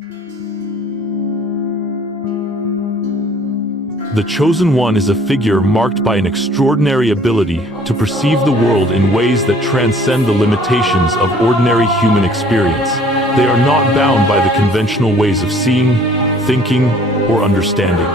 The Chosen One is a figure marked by an extraordinary ability to perceive the world in ways that transcend the limitations of ordinary human experience. They are not bound by the conventional ways of seeing, thinking, or understanding.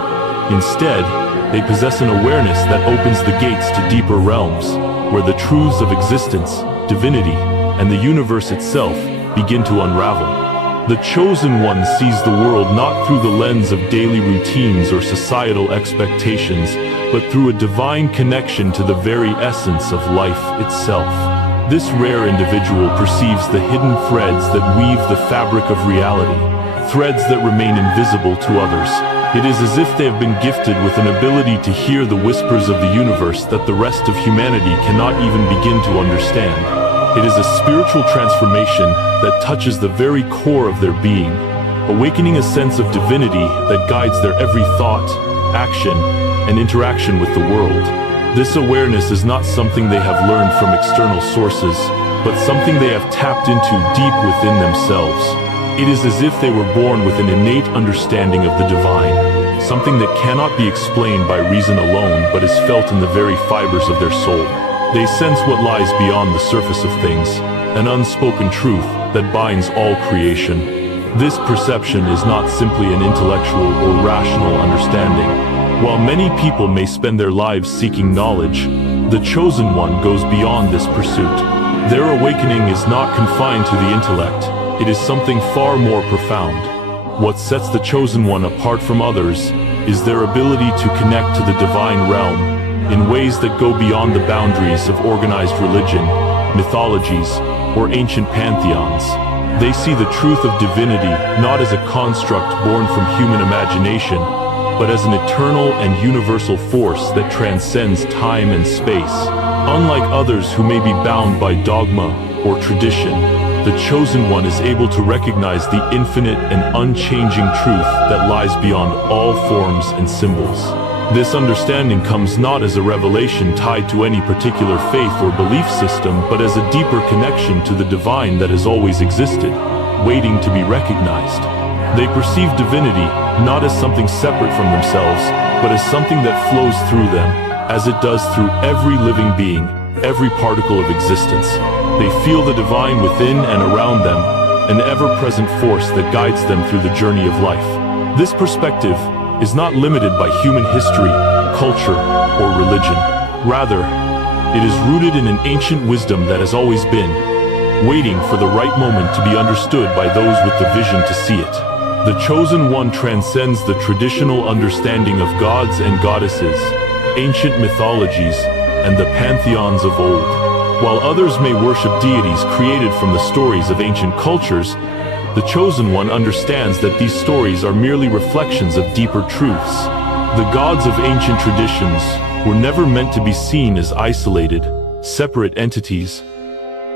Instead, they possess an awareness that opens the gates to deeper realms, where the truths of existence, divinity, and the universe itself begin to unravel. The Chosen One sees the world not through the lens of daily routines or societal expectations, but through a divine connection to the very essence of life itself. This rare individual perceives the hidden threads that weave the fabric of reality, threads that remain invisible to others. It is as if they have been gifted with an ability to hear the whispers of the universe that the rest of humanity cannot even begin to understand. It is a spiritual transformation that touches the very core of their being, awakening a sense of divinity that guides their every thought, action, and interaction with the world. This awareness is not something they have learned from external sources, but something they have tapped into deep within themselves. It is as if they were born with an innate understanding of the divine, something that cannot be explained by reason alone but is felt in the very fibers of their soul. They sense what lies beyond the surface of things, an unspoken truth that binds all creation. This perception is not simply an intellectual or rational understanding. While many people may spend their lives seeking knowledge, the Chosen One goes beyond this pursuit. Their awakening is not confined to the intellect. It is something far more profound. What sets the Chosen One apart from others is their ability to connect to the divine realm in ways that go beyond the boundaries of organized religion, mythologies, or ancient pantheons. They see the truth of divinity not as a construct born from human imagination, but as an eternal and universal force that transcends time and space. Unlike others who may be bound by dogma or tradition, the Chosen One is able to recognize the infinite and unchanging truth that lies beyond all forms and symbols. This understanding comes not as a revelation tied to any particular faith or belief system, but as a deeper connection to the divine that has always existed, waiting to be recognized. They perceive divinity not as something separate from themselves, but as something that flows through them, as it does through every living being, every particle of existence. They feel the divine within and around them, an ever-present force that guides them through the journey of life. This perspective is not limited by human history, culture, or religion. Rather, it is rooted in an ancient wisdom that has always been, waiting for the right moment to be understood by those with the vision to see it. The Chosen One transcends the traditional understanding of gods and goddesses, ancient mythologies, and the pantheons of old. While others may worship deities created from the stories of ancient cultures, the Chosen One understands that these stories are merely reflections of deeper truths. The gods of ancient traditions were never meant to be seen as isolated, separate entities.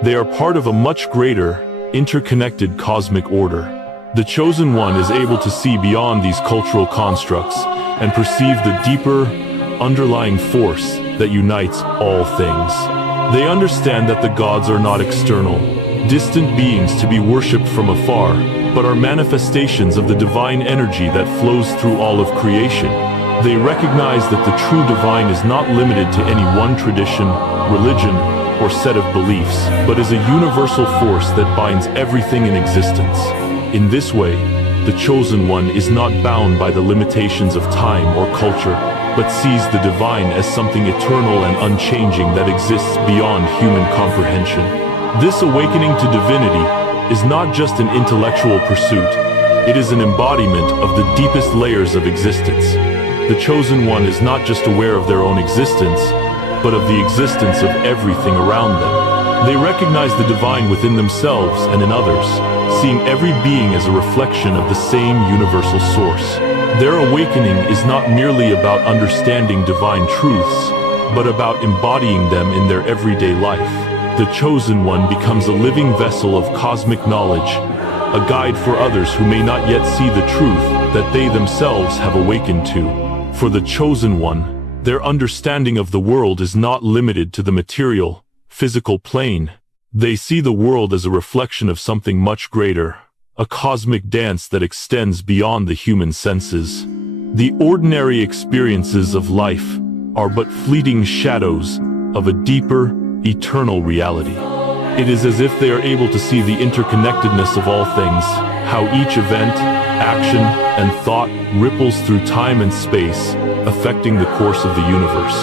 They are part of a much greater, interconnected cosmic order. The Chosen One is able to see beyond these cultural constructs and perceive the deeper, underlying force that unites all things. They understand that the gods are not external, distant beings to be worshipped from afar, but are manifestations of the divine energy that flows through all of creation. They recognize that the true divine is not limited to any one tradition, religion, or set of beliefs, but is a universal force that binds everything in existence. In this way, the Chosen One is not bound by the limitations of time or culture, but sees the divine as something eternal and unchanging that exists beyond human comprehension. This awakening to divinity is not just an intellectual pursuit, it is an embodiment of the deepest layers of existence. The Chosen One is not just aware of their own existence, but of the existence of everything around them. They recognize the divine within themselves and in others, seeing every being as a reflection of the same universal source. Their awakening is not merely about understanding divine truths, but about embodying them in their everyday life. The Chosen One becomes a living vessel of cosmic knowledge, a guide for others who may not yet see the truth that they themselves have awakened to. For the Chosen One, their understanding of the world is not limited to the material, physical plane. They see the world as a reflection of something much greater, a cosmic dance that extends beyond the human senses. The ordinary experiences of life are but fleeting shadows of a deeper, eternal reality. It is as if they are able to see the interconnectedness of all things, how each event, action, and thought ripples through time and space, affecting the course of the universe.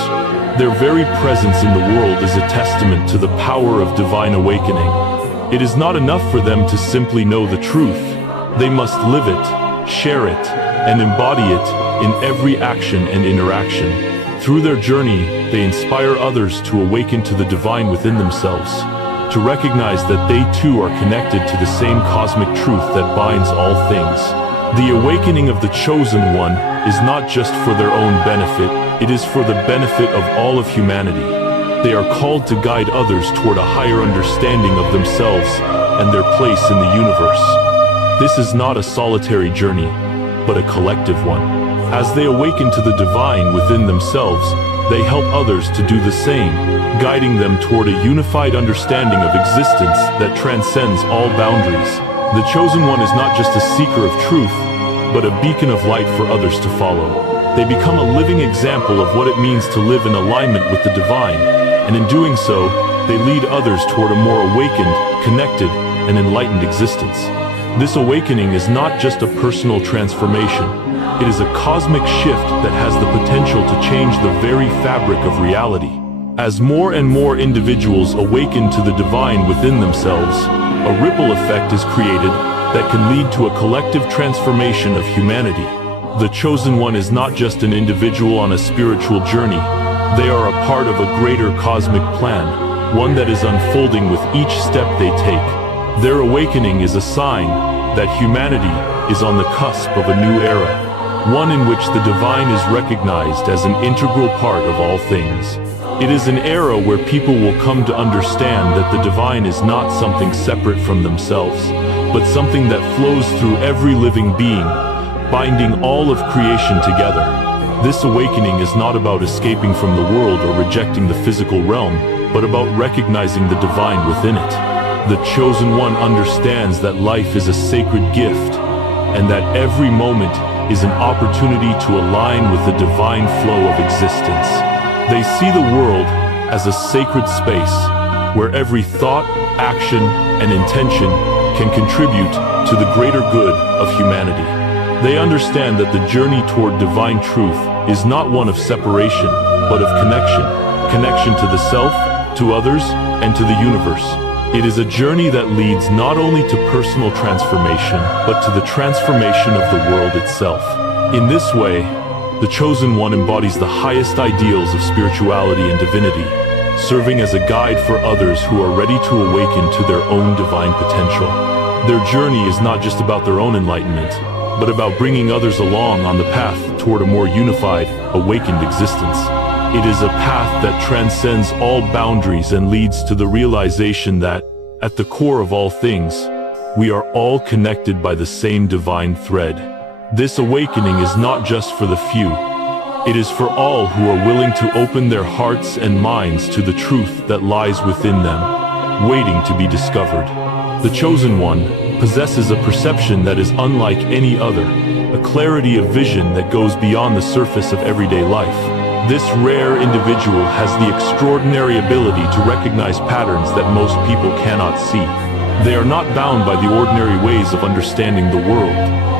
Their very presence in the world is a testament to the power of divine awakening. It is not enough for them to simply know the truth. They must live it, share it, and embody it in every action and interaction. Through their journey, they inspire others to awaken to the divine within themselves, to recognize that they too are connected to the same cosmic truth that binds all things. The awakening of the chosen one is not just for their own benefit, it is for the benefit of all of humanity. They are called to guide others toward a higher understanding of themselves and their place in the universe. This is not a solitary journey, but a collective one. As they awaken to the divine within themselves, they help others to do the same, guiding them toward a unified understanding of existence that transcends all boundaries. The chosen one is not just a seeker of truth, but a beacon of light for others to follow. They become a living example of what it means to live in alignment with the divine, and in doing so, they lead others toward a more awakened, connected, and enlightened existence. This awakening is not just a personal transformation. It is a cosmic shift that has the potential to change the very fabric of reality. As more and more individuals awaken to the divine within themselves, a ripple effect is created that can lead to a collective transformation of humanity. The chosen one is not just an individual on a spiritual journey. They are a part of a greater cosmic plan, one that is unfolding with each step they take. Their awakening is a sign that humanity is on the cusp of a new era, one in which the divine is recognized as an integral part of all things. It is an era where people will come to understand that the divine is not something separate from themselves, but something that flows through every living being, binding all of creation together. This awakening is not about escaping from the world or rejecting the physical realm, but about recognizing the divine within it. The chosen one understands that life is a sacred gift, and that every moment is an opportunity to align with the divine flow of existence. They see the world as a sacred space where every thought, action, and intention can contribute to the greater good of humanity. They understand that the journey toward divine truth is not one of separation, but of connection to the self, to others, and to the universe. It is a journey that leads not only to personal transformation, but to the transformation of the world itself. In this way, the chosen one embodies the highest ideals of spirituality and divinity, serving as a guide for others who are ready to awaken to their own divine potential. Their journey is not just about their own enlightenment, but about bringing others along on the path toward a more unified, awakened existence. It is a path that transcends all boundaries and leads to the realization that, at the core of all things, we are all connected by the same divine thread. This awakening is not just for the few. It is for all who are willing to open their hearts and minds to the truth that lies within them, waiting to be discovered. The chosen one possesses a perception that is unlike any other, a clarity of vision that goes beyond the surface of everyday life. This rare individual has the extraordinary ability to recognize patterns that most people cannot see. They are not bound by the ordinary ways of understanding the world.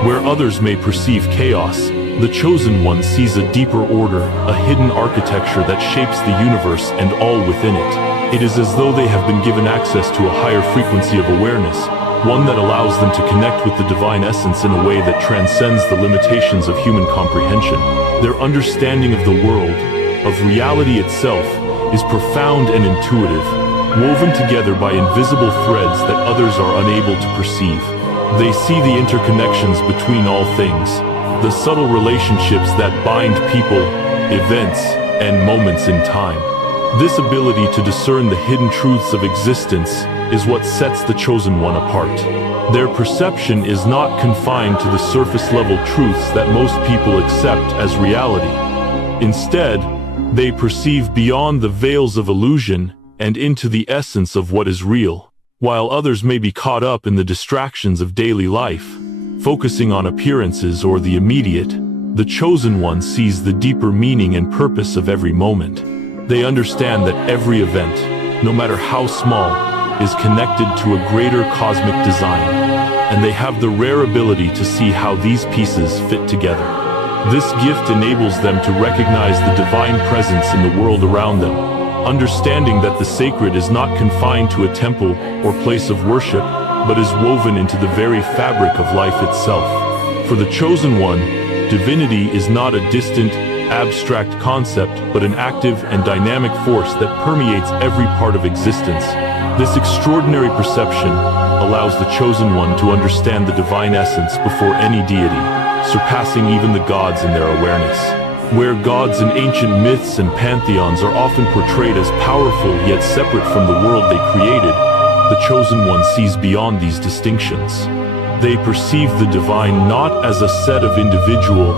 Where others may perceive chaos, the chosen one sees a deeper order, a hidden architecture that shapes the universe and all within it. It is as though they have been given access to a higher frequency of awareness, one that allows them to connect with the divine essence in a way that transcends the limitations of human comprehension. Their understanding of the world, of reality itself, is profound and intuitive, woven together by invisible threads that others are unable to perceive. They see the interconnections between all things, the subtle relationships that bind people, events, and moments in time. This ability to discern the hidden truths of existence is what sets the chosen one apart. Their perception is not confined to the surface-level truths that most people accept as reality. Instead, they perceive beyond the veils of illusion and into the essence of what is real. while others may be caught up in the distractions of daily life, focusing on appearances or the immediate. The chosen one sees the deeper meaning and purpose of every moment. They understand that every event, no matter how small, is connected to a greater cosmic design, and they have the rare ability to see how these pieces fit together. This gift enables them to recognize the divine presence in the world around them, understanding that the sacred is not confined to a temple or place of worship, but is woven into the very fabric of life itself. For the chosen one, divinity is not a distant, abstract concept, but an active and dynamic force that permeates every part of existence. This extraordinary perception allows the chosen one to understand the divine essence before any deity, surpassing even the gods in their awareness. Where gods in ancient myths and pantheons are often portrayed as powerful yet separate from the world they created, the chosen one sees beyond these distinctions. They perceive the divine not as a set of individual,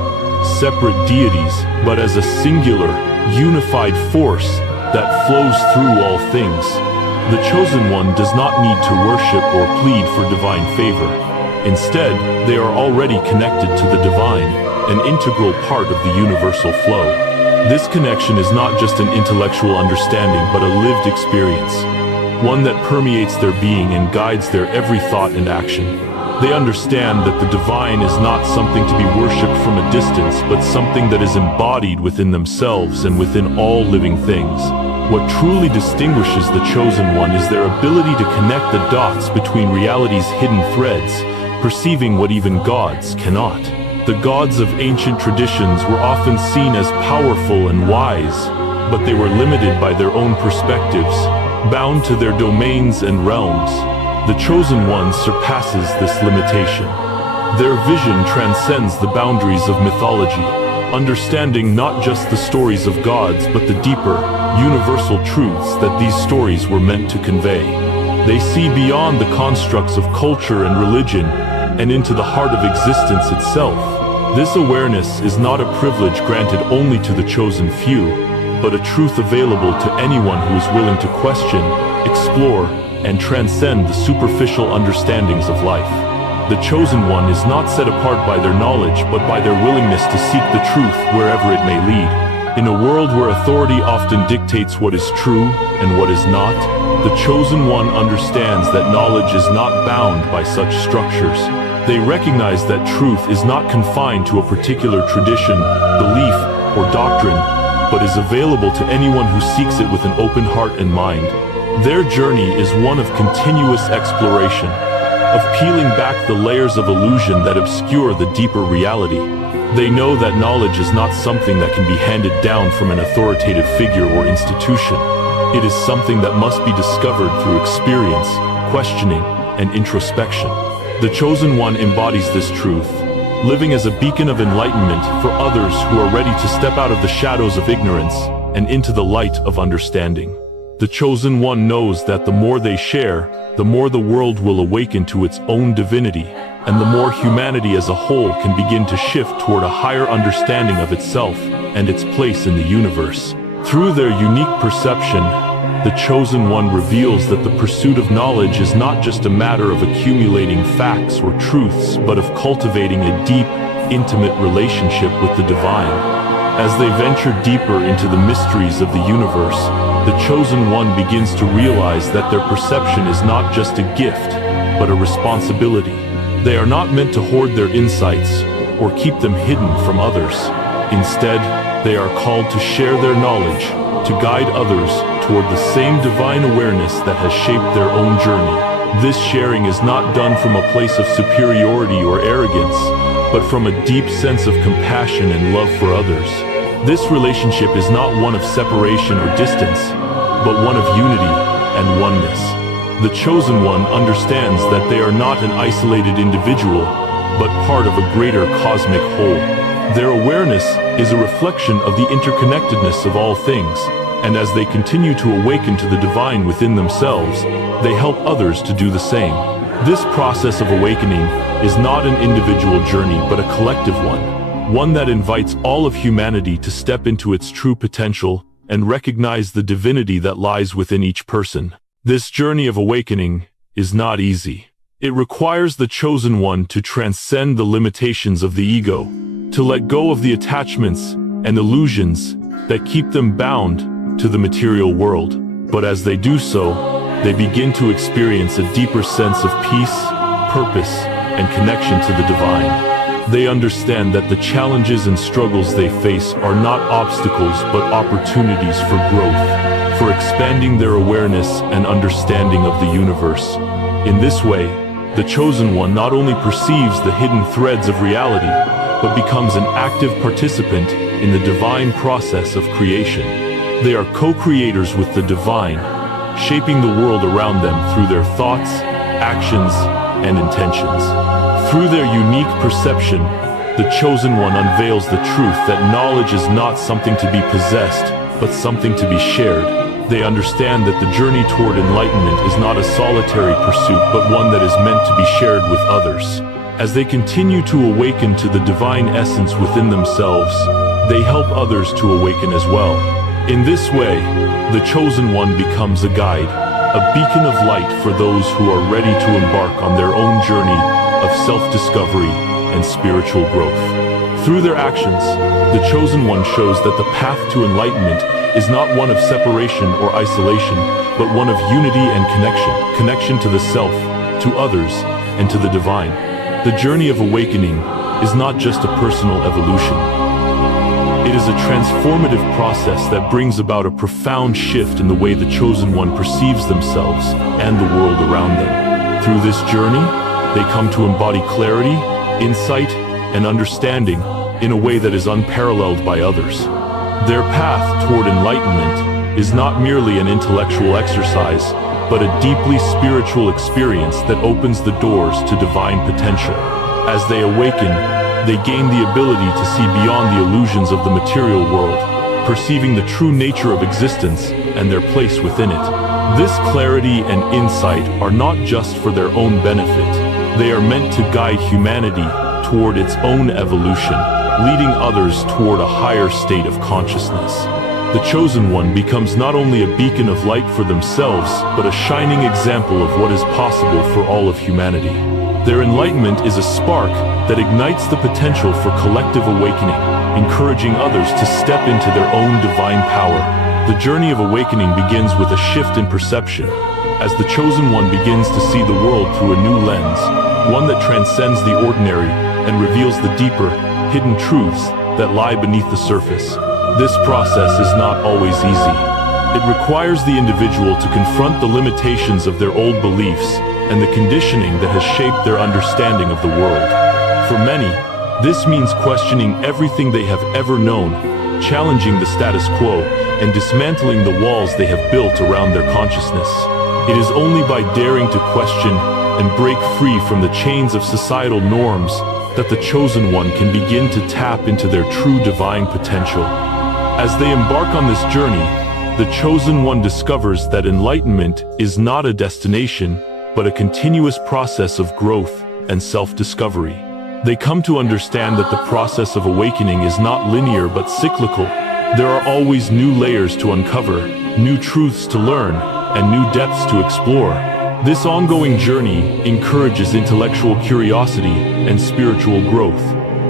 separate deities, but as a singular, unified force that flows through all things. The chosen one does not need to worship or plead for divine favor. Instead, they are already connected to the divine, an integral part of the universal flow. This connection is not just an intellectual understanding but a lived experience, one that permeates their being and guides their every thought and action. They understand that the divine is not something to be worshipped from a distance, but something that is embodied within themselves and within all living things. What truly distinguishes the chosen one is their ability to connect the dots between reality's hidden threads, perceiving what even gods cannot. The gods of ancient traditions were often seen as powerful and wise, but they were limited by their own perspectives, bound to their domains and realms. The chosen one surpasses this limitation. Their vision transcends the boundaries of mythology, understanding not just the stories of gods but the deeper, universal truths that these stories were meant to convey. They see beyond the constructs of culture and religion and into the heart of existence itself. This awareness is not a privilege granted only to the chosen few, but a truth available to anyone who is willing to question, explore, and transcend the superficial understandings of life. The chosen one is not set apart by their knowledge but by their willingness to seek the truth wherever it may lead. In a world where authority often dictates what is true and what is not, the chosen one understands that knowledge is not bound by such structures. They recognize that truth is not confined to a particular tradition, belief, or doctrine, but is available to anyone who seeks it with an open heart and mind. Their journey is one of continuous exploration, of peeling back the layers of illusion that obscure the deeper reality. They know that knowledge is not something that can be handed down from an authoritative figure or institution. It is something that must be discovered through experience, questioning, and introspection. The chosen one embodies this truth, living as a beacon of enlightenment for others who are ready to step out of the shadows of ignorance and into the light of understanding. The chosen one knows that the more they share, the more the world will awaken to its own divinity, and the more humanity as a whole can begin to shift toward a higher understanding of itself and its place in the universe. Through their unique perception, the chosen one reveals that the pursuit of knowledge is not just a matter of accumulating facts or truths, but of cultivating a deep, intimate relationship with the divine. As they venture deeper into the mysteries of the universe, the chosen one begins to realize that their perception is not just a gift, but a responsibility. They are not meant to hoard their insights or keep them hidden from others. Instead, they are called to share their knowledge, to guide others toward the same divine awareness that has shaped their own journey. This sharing is not done from a place of superiority or arrogance, but from a deep sense of compassion and love for others. This relationship is not one of separation or distance, but one of unity and oneness. The chosen one understands that they are not an isolated individual, but part of a greater cosmic whole. Their awareness is a reflection of the interconnectedness of all things, and as they continue to awaken to the divine within themselves, they help others to do the same. This process of awakening is not an individual journey but a collective one that invites all of humanity to step into its true potential and recognize the divinity that lies within each person. This journey of awakening is not easy. It requires the chosen one to transcend the limitations of the ego, to let go of the attachments and illusions that keep them bound to the material world. But as they do so, they begin to experience a deeper sense of peace, purpose, and connection to the divine. They understand that the challenges and struggles they face are not obstacles but opportunities for growth, for expanding their awareness and understanding of the universe. In this way, the chosen one not only perceives the hidden threads of reality, but becomes an active participant in the divine process of creation. They are co-creators with the divine, shaping the world around them through their thoughts, actions, and intentions. Through their unique perception, the chosen one unveils the truth that knowledge is not something to be possessed, but something to be shared. They understand that the journey toward enlightenment is not a solitary pursuit, but one that is meant to be shared with others. As they continue to awaken to the divine essence within themselves, they help others to awaken as well. In this way, the chosen one becomes a guide, a beacon of light for those who are ready to embark on their own journey of self-discovery and spiritual growth. Through their actions, the chosen one shows that the path to enlightenment is not one of separation or isolation, but one of unity and connection to the self, to others, and to the divine. The journey of awakening is not just a personal evolution. It is a transformative process that brings about a profound shift in the way the chosen one perceives themselves and the world around them. Through this journey, they come to embody clarity, insight, and understanding in a way that is unparalleled by others. Their path toward enlightenment is not merely an intellectual exercise, but a deeply spiritual experience that opens the doors to divine potential. As they awaken, they gain the ability to see beyond the illusions of the material world, perceiving the true nature of existence and their place within it. This clarity and insight are not just for their own benefit. They are meant to guide humanity toward its own evolution, leading others toward a higher state of consciousness. The chosen one becomes not only a beacon of light for themselves, but a shining example of what is possible for all of humanity. Their enlightenment is a spark that ignites the potential for collective awakening, encouraging others to step into their own divine power. The journey of awakening begins with a shift in perception, as the chosen one begins to see the world through a new lens, one that transcends the ordinary and reveals the deeper, hidden truths that lie beneath the surface. This process is not always easy. It requires the individual to confront the limitations of their old beliefs and the conditioning that has shaped their understanding of the world. For many, this means questioning everything they have ever known, challenging the status quo, and dismantling the walls they have built around their consciousness. It is only by daring to question and break free from the chains of societal norms that the chosen one can begin to tap into their true divine potential. As they embark on this journey, the chosen one discovers that enlightenment is not a destination, but a continuous process of growth and self-discovery. They come to understand that the process of awakening is not linear but cyclical. There are always new layers to uncover, new truths to learn, and new depths to explore. This ongoing journey encourages intellectual curiosity and spiritual growth,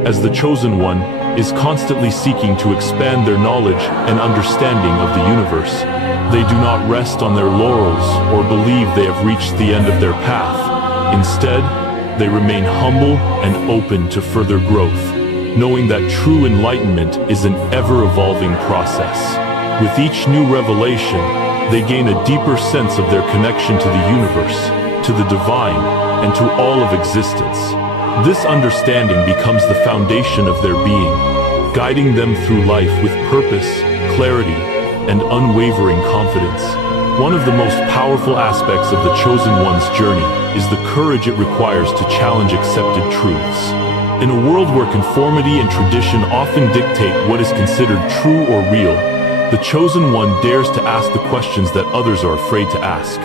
as the chosen one is constantly seeking to expand their knowledge and understanding of the universe. They do not rest on their laurels or believe they have reached the end of their path. Instead, they remain humble and open to further growth, knowing that true enlightenment is an ever-evolving process. With each new revelation, they gain a deeper sense of their connection to the universe, to the divine, and to all of existence. This understanding becomes the foundation of their being, guiding them through life with purpose, clarity, and unwavering confidence. One of the most powerful aspects of the chosen one's journey is the courage it requires to challenge accepted truths. In a world where conformity and tradition often dictate what is considered true or real, the chosen one dares to ask the questions that others are afraid to ask.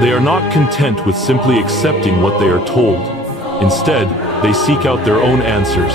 They are not content with simply accepting what they are told. Instead, they seek out their own answers,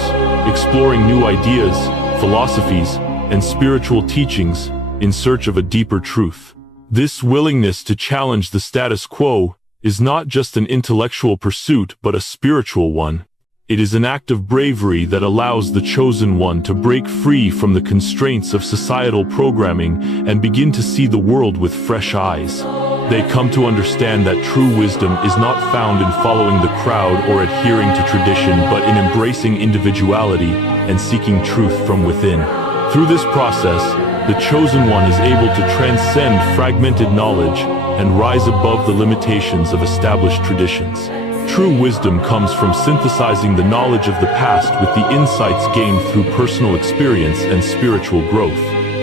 exploring new ideas, philosophies, and spiritual teachings in search of a deeper truth. This willingness to challenge the status quo is not just an intellectual pursuit but a spiritual one. It is an act of bravery that allows the chosen one to break free from the constraints of societal programming and begin to see the world with fresh eyes. They come to understand that true wisdom is not found in following the crowd or adhering to tradition, but in embracing individuality and seeking truth from within. Through this process, the chosen one is able to transcend fragmented knowledge and rise above the limitations of established traditions. True wisdom comes from synthesizing the knowledge of the past with the insights gained through personal experience and spiritual growth.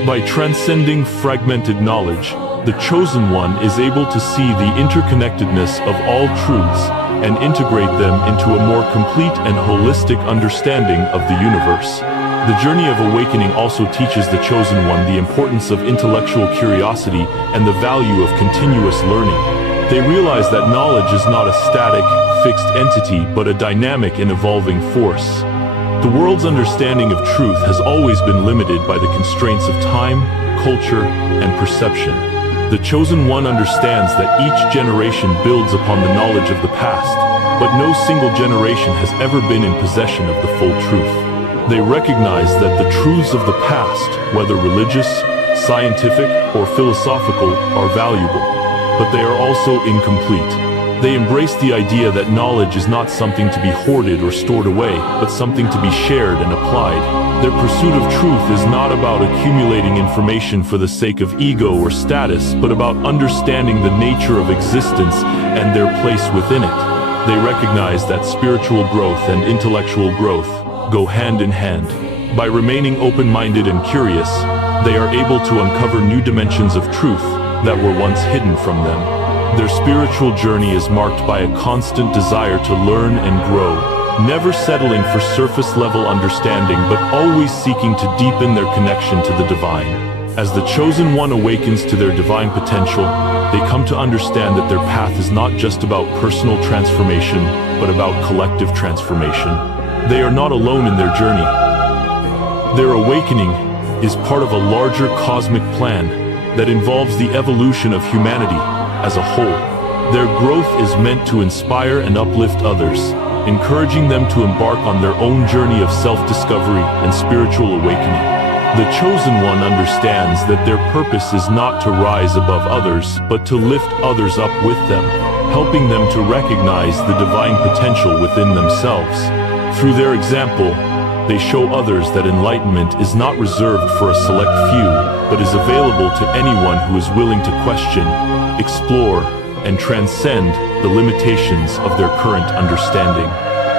By transcending fragmented knowledge, the chosen one is able to see the interconnectedness of all truths and integrate them into a more complete and holistic understanding of the universe. The journey of awakening also teaches the chosen one the importance of intellectual curiosity and the value of continuous learning. They realize that knowledge is not a static, fixed entity but a dynamic and evolving force. The world's understanding of truth has always been limited by the constraints of time, culture, and perception. The chosen one understands that each generation builds upon the knowledge of the past, but no single generation has ever been in possession of the full truth. They recognize that the truths of the past, whether religious, scientific, or philosophical, are valuable, but they are also incomplete. They embrace the idea that knowledge is not something to be hoarded or stored away, but something to be shared and applied. Their pursuit of truth is not about accumulating information for the sake of ego or status, but about understanding the nature of existence and their place within it. They recognize that spiritual growth and intellectual growth go hand in hand. By remaining open-minded and curious, they are able to uncover new dimensions of truth that were once hidden from them. Their spiritual journey is marked by a constant desire to learn and grow, never settling for surface-level understanding but always seeking to deepen their connection to the divine. As the chosen one awakens to their divine potential, they come to understand that their path is not just about personal transformation, but about collective transformation. They are not alone in their journey. Their awakening is part of a larger cosmic plan that involves the evolution of humanity as a whole. Their growth is meant to inspire and uplift others, encouraging them to embark on their own journey of self-discovery and spiritual awakening. The chosen one understands that their purpose is not to rise above others, but to lift others up with them, helping them to recognize the divine potential within themselves. Through their example, they show others that enlightenment is not reserved for a select few, but is available to anyone who is willing to question, explore, and transcend the limitations of their current understanding.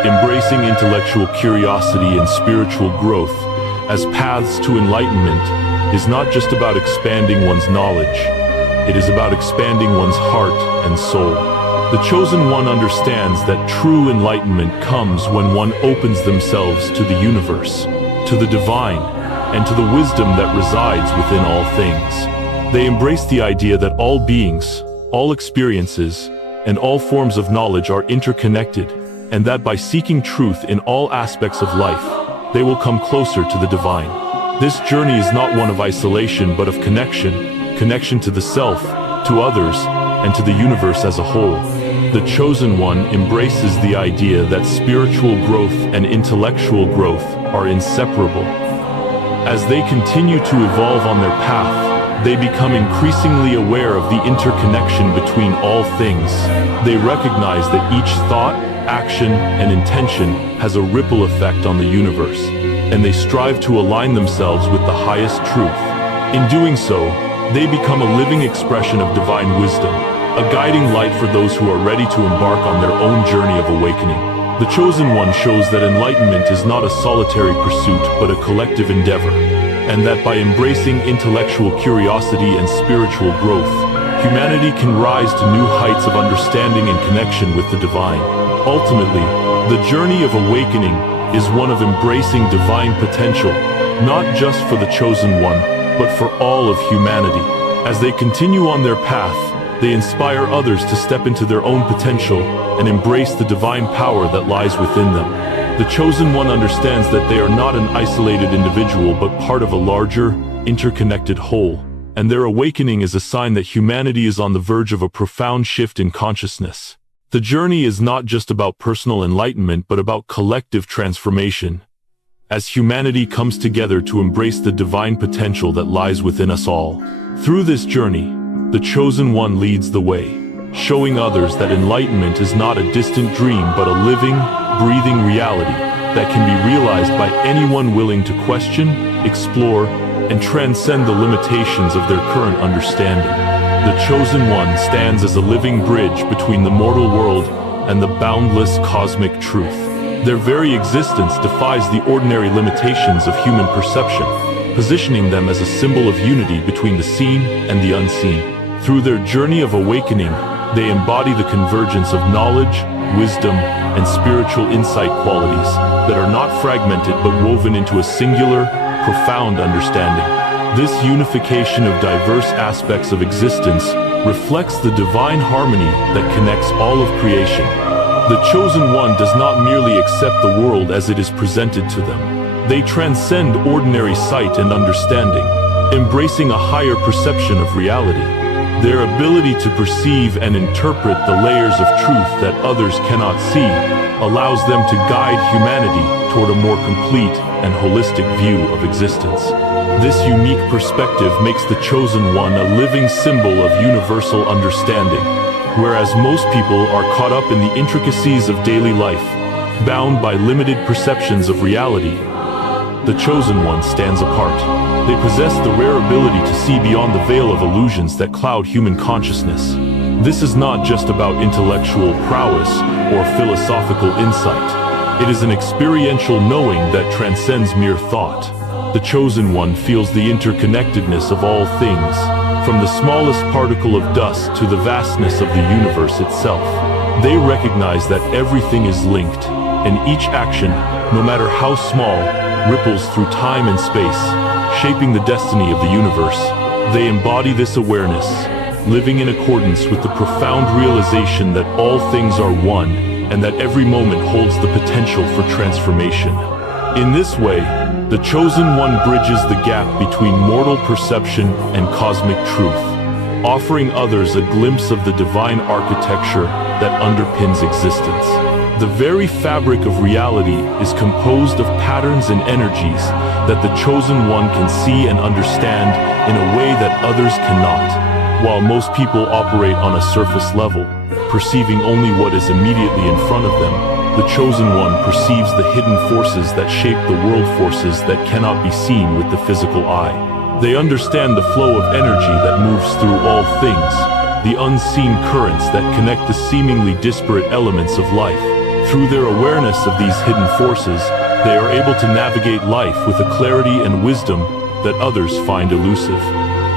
Embracing intellectual curiosity and spiritual growth as paths to enlightenment is not just about expanding one's knowledge, it is about expanding one's heart and soul. The chosen one understands that true enlightenment comes when one opens themselves to the universe, to the divine, and to the wisdom that resides within all things. They embrace the idea that all beings, all experiences, and all forms of knowledge are interconnected, and that by seeking truth in all aspects of life, they will come closer to the divine. This journey is not one of isolation but of connection to the self, to others, and to the universe as a whole. The chosen one embraces the idea that spiritual growth and intellectual growth are inseparable. As they continue to evolve on their path, they become increasingly aware of the interconnection between all things. They recognize that each thought, action, and intention has a ripple effect on the universe, and they strive to align themselves with the highest truth. In doing so, they become a living expression of divine wisdom, a guiding light for those who are ready to embark on their own journey of awakening. The chosen one shows that enlightenment is not a solitary pursuit but a collective endeavor, and that by embracing intellectual curiosity and spiritual growth, humanity can rise to new heights of understanding and connection with the divine. Ultimately, the journey of awakening is one of embracing divine potential, not just for the chosen one, but for all of humanity. As they continue on their path, they inspire others to step into their own potential and embrace the divine power that lies within them. The chosen one understands that they are not an isolated individual but part of a larger, interconnected whole, and their awakening is a sign that humanity is on the verge of a profound shift in consciousness. The journey is not just about personal enlightenment but about collective transformation, as humanity comes together to embrace the divine potential that lies within us all. Through this journey, the Chosen One leads the way, showing others that enlightenment is not a distant dream but a living, breathing reality that can be realized by anyone willing to question, explore, and transcend the limitations of their current understanding. The Chosen One stands as a living bridge between the mortal world and the boundless cosmic truth. Their very existence defies the ordinary limitations of human perception, positioning them as a symbol of unity between the seen and the unseen. Through their journey of awakening, they embody the convergence of knowledge, wisdom, and spiritual insight qualities that are not fragmented but woven into a singular, profound understanding. This unification of diverse aspects of existence reflects the divine harmony that connects all of creation. The Chosen One does not merely accept the world as it is presented to them. They transcend ordinary sight and understanding, embracing a higher perception of reality. Their ability to perceive and interpret the layers of truth that others cannot see allows them to guide humanity toward a more complete and holistic view of existence. This unique perspective makes the Chosen One a living symbol of universal understanding, whereas most people are caught up in the intricacies of daily life, bound by limited perceptions of reality. The Chosen One stands apart. They possess the rare ability to see beyond the veil of illusions that cloud human consciousness. This is not just about intellectual prowess or philosophical insight. It is an experiential knowing that transcends mere thought. The Chosen One feels the interconnectedness of all things, from the smallest particle of dust to the vastness of the universe itself. They recognize that everything is linked, and each action, no matter how small, ripples through time and space, shaping the destiny of the universe. They embody this awareness, living in accordance with the profound realization that all things are one and that every moment holds the potential for transformation. In this way, the Chosen One bridges the gap between mortal perception and cosmic truth, offering others a glimpse of the divine architecture that underpins existence. The very fabric of reality is composed of patterns and energies that the Chosen One can see and understand in a way that others cannot. While most people operate on a surface level, perceiving only what is immediately in front of them, the Chosen One perceives the hidden forces that shape the world, forces that cannot be seen with the physical eye. They understand the flow of energy that moves through all things, the unseen currents that connect the seemingly disparate elements of life. Through their awareness of these hidden forces, they are able to navigate life with a clarity and wisdom that others find elusive.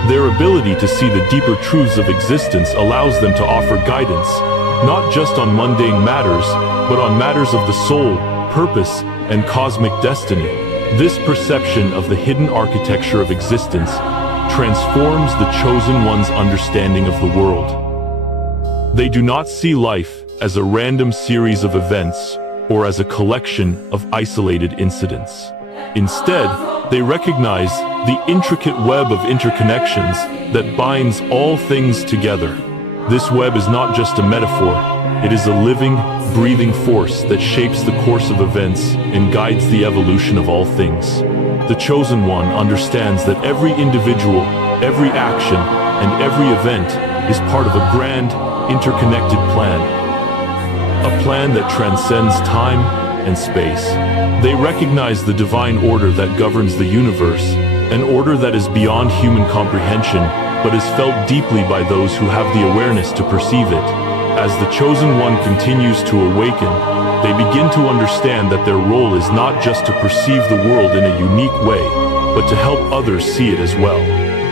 Their ability to see the deeper truths of existence allows them to offer guidance, not just on mundane matters, but on matters of the soul, purpose, and cosmic destiny. This perception of the hidden architecture of existence transforms the Chosen One's understanding of the world. They do not see life as a random series of events or as a collection of isolated incidents. Instead, they recognize the intricate web of interconnections that binds all things together. This web is not just a metaphor, it is a living, breathing force that shapes the course of events and guides the evolution of all things. The Chosen One understands that every individual, every action, and every event is part of a grand, interconnected plan. A plan that transcends time and space. They recognize the divine order that governs the universe, an order that is beyond human comprehension, but is felt deeply by those who have the awareness to perceive it. As the Chosen One continues to awaken, they begin to understand that their role is not just to perceive the world in a unique way, but to help others see it as well.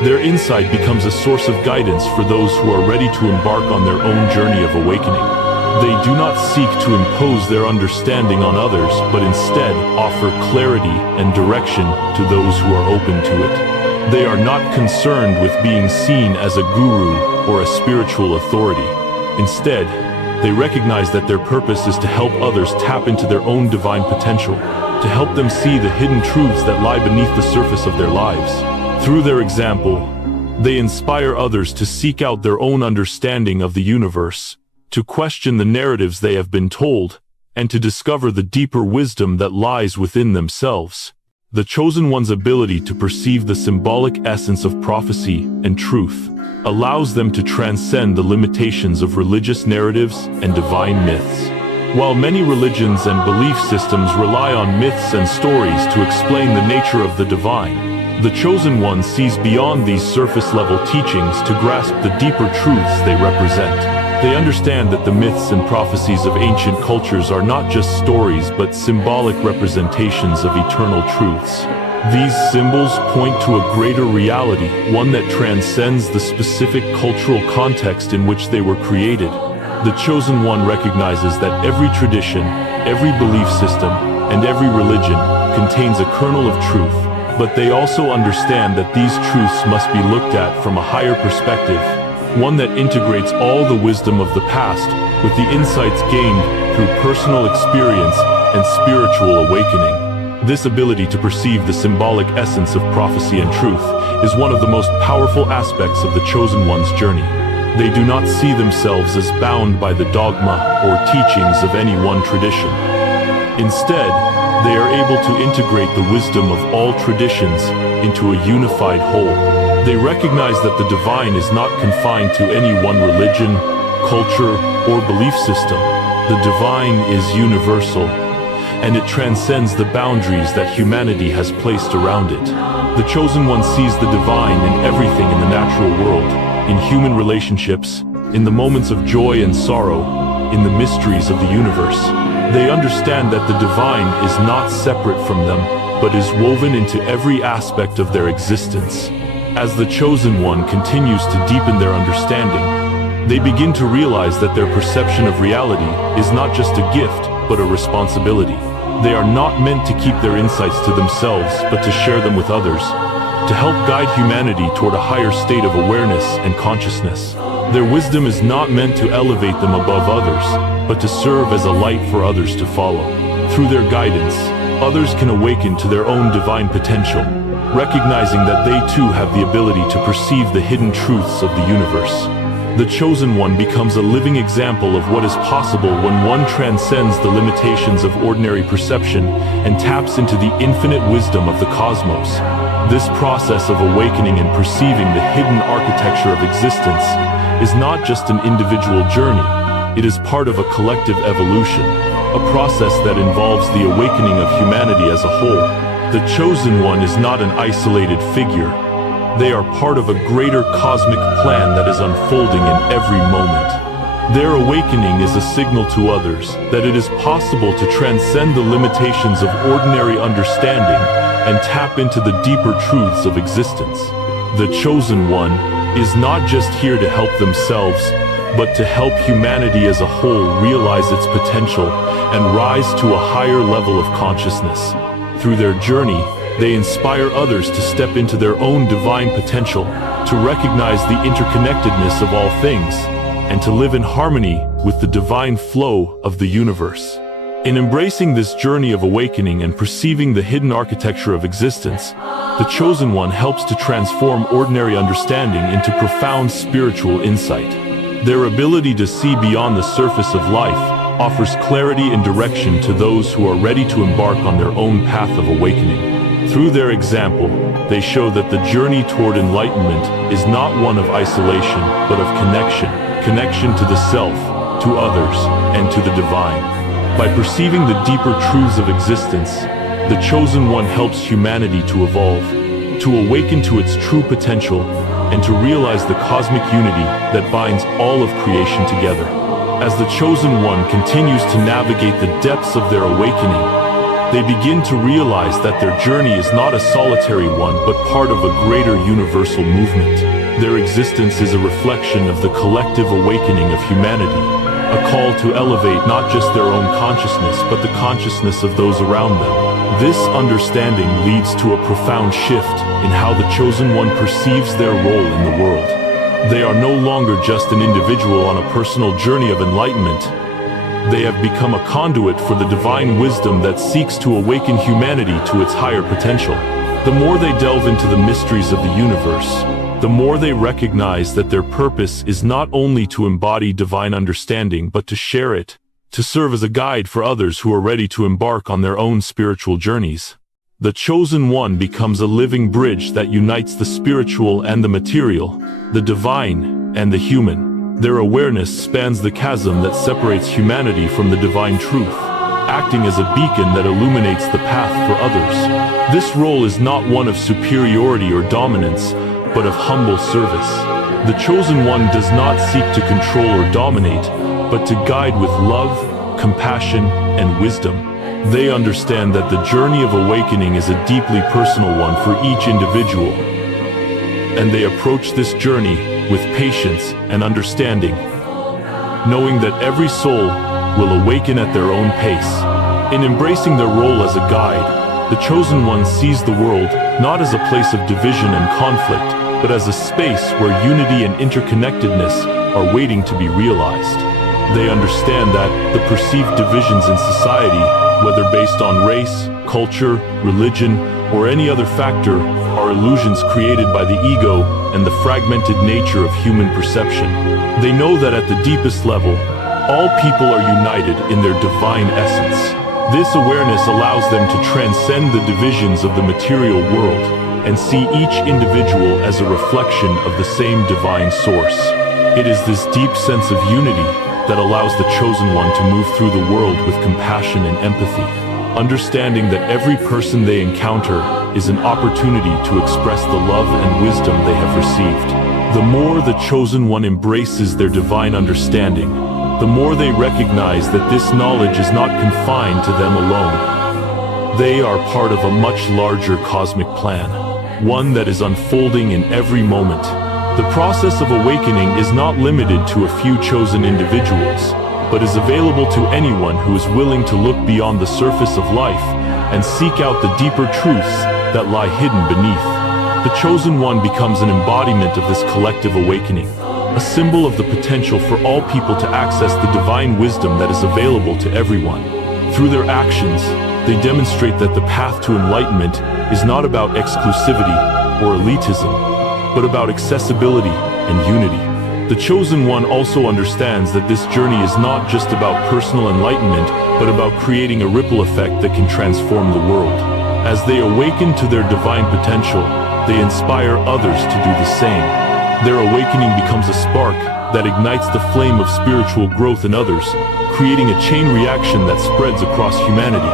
Their insight becomes a source of guidance for those who are ready to embark on their own journey of awakening. They do not seek to impose their understanding on others, but instead offer clarity and direction to those who are open to it. They are not concerned with being seen as a guru or a spiritual authority. Instead, they recognize that their purpose is to help others tap into their own divine potential, to help them see the hidden truths that lie beneath the surface of their lives. Through their example, They inspire others to seek out their own understanding of the universe, to question the narratives they have been told, and to discover the deeper wisdom that lies within themselves. The chosen one's ability to perceive the symbolic essence of prophecy and truth allows them to transcend the limitations of religious narratives and divine myths. While many religions and belief systems rely on myths and stories to explain the nature of the divine, the chosen one sees beyond these surface-level teachings to grasp the deeper truths they represent. They understand that the myths and prophecies of ancient cultures are not just stories but symbolic representations of eternal truths. These symbols point to a greater reality, one that transcends the specific cultural context in which they were created. The chosen one recognizes that every tradition, every belief system, and every religion contains a kernel of truth, but they also understand that these truths must be looked at from a higher perspective, one that integrates all the wisdom of the past with the insights gained through personal experience and spiritual awakening. This ability to perceive the symbolic essence of prophecy and truth is one of the most powerful aspects of the chosen one's journey. They do not see themselves as bound by the dogma or teachings of any one tradition. Instead, they are able to integrate the wisdom of all traditions into a unified whole. They recognize that the divine is not confined to any one religion, culture, or belief system. The divine is universal, and it transcends the boundaries that humanity has placed around it. The chosen one sees the divine in everything in the natural world, in human relationships, in the moments of joy and sorrow, in the mysteries of the universe. They understand that the divine is not separate from them, but is woven into every aspect of their existence. As the chosen one continues to deepen their understanding, they begin to realize that their perception of reality is not just a gift, but a responsibility. They are not meant to keep their insights to themselves, but to share them with others, to help guide humanity toward a higher state of awareness and consciousness. Their wisdom is not meant to elevate them above others, but to serve as a light for others to follow. Through their guidance, others can awaken to their own divine potential, recognizing that they too have the ability to perceive the hidden truths of the universe. The chosen one becomes a living example of what is possible when one transcends the limitations of ordinary perception and taps into the infinite wisdom of the cosmos. This process of awakening and perceiving the hidden architecture of existence is not just an individual journey, it is part of a collective evolution, a process that involves the awakening of humanity as a whole. The chosen one is not an isolated figure. They are part of a greater cosmic plan that is unfolding in every moment. Their awakening is a signal to others that it is possible to transcend the limitations of ordinary understanding and tap into the deeper truths of existence. The chosen one is not just here to help themselves, but to help humanity as a whole realize its potential and rise to a higher level of consciousness. Through their journey, they inspire others to step into their own divine potential, to recognize the interconnectedness of all things, and to live in harmony with the divine flow of the universe. In embracing this journey of awakening and perceiving the hidden architecture of existence, the chosen one helps to transform ordinary understanding into profound spiritual insight. Their ability to see beyond the surface of life offers clarity and direction to those who are ready to embark on their own path of awakening. Through their example, they show that the journey toward enlightenment is not one of isolation, but of connection to the self, to others, and to the divine. By perceiving the deeper truths of existence, the chosen one helps humanity to evolve, to awaken to its true potential, and to realize the cosmic unity that binds all of creation together. As the chosen one continues to navigate the depths of their awakening, they begin to realize that their journey is not a solitary one but part of a greater universal movement. Their existence is a reflection of the collective awakening of humanity, a call to elevate not just their own consciousness but the consciousness of those around them. This understanding leads to a profound shift in how the chosen one perceives their role in the world. They are no longer just an individual on a personal journey of enlightenment. They have become a conduit for the divine wisdom that seeks to awaken humanity to its higher potential. The more they delve into the mysteries of the universe, the more they recognize that their purpose is not only to embody divine understanding but to share it, to serve as a guide for others who are ready to embark on their own spiritual journeys. The chosen one becomes a living bridge that unites the spiritual and the material, the divine and the human. Their awareness spans the chasm that separates humanity from the divine truth, acting as a beacon that illuminates the path for others. This role is not one of superiority or dominance, but of humble service. The chosen one does not seek to control or dominate, but to guide with love, compassion, and wisdom. They understand that the journey of awakening is a deeply personal one for each individual, and they approach this journey with patience and understanding, knowing that every soul will awaken at their own pace. In embracing their role as a guide, the chosen one sees the world not as a place of division and conflict, but as a space where unity and interconnectedness are waiting to be realized. They understand that the perceived divisions in society, whether based on race, culture, religion, or any other factor, are illusions created by the ego and the fragmented nature of human perception. They know that at the deepest level, all people are united in their divine essence. This awareness allows them to transcend the divisions of the material world and see each individual as a reflection of the same divine source. It is this deep sense of unity that allows the chosen one to move through the world with compassion and empathy, understanding that every person they encounter is an opportunity to express the love and wisdom they have received. The more the chosen one embraces their divine understanding, the more they recognize that this knowledge is not confined to them alone. They are part of a much larger cosmic plan, one that is unfolding in every moment. The process of awakening is not limited to a few chosen individuals, but is available to anyone who is willing to look beyond the surface of life and seek out the deeper truths that lie hidden beneath. The chosen one becomes an embodiment of this collective awakening, a symbol of the potential for all people to access the divine wisdom that is available to everyone. Through their actions, they demonstrate that the path to enlightenment is not about exclusivity or elitism, but about accessibility and unity. The chosen one also understands that this journey is not just about personal enlightenment, but about creating a ripple effect that can transform the world. As they awaken to their divine potential, they inspire others to do the same. Their awakening becomes a spark that ignites the flame of spiritual growth in others, creating a chain reaction that spreads across humanity.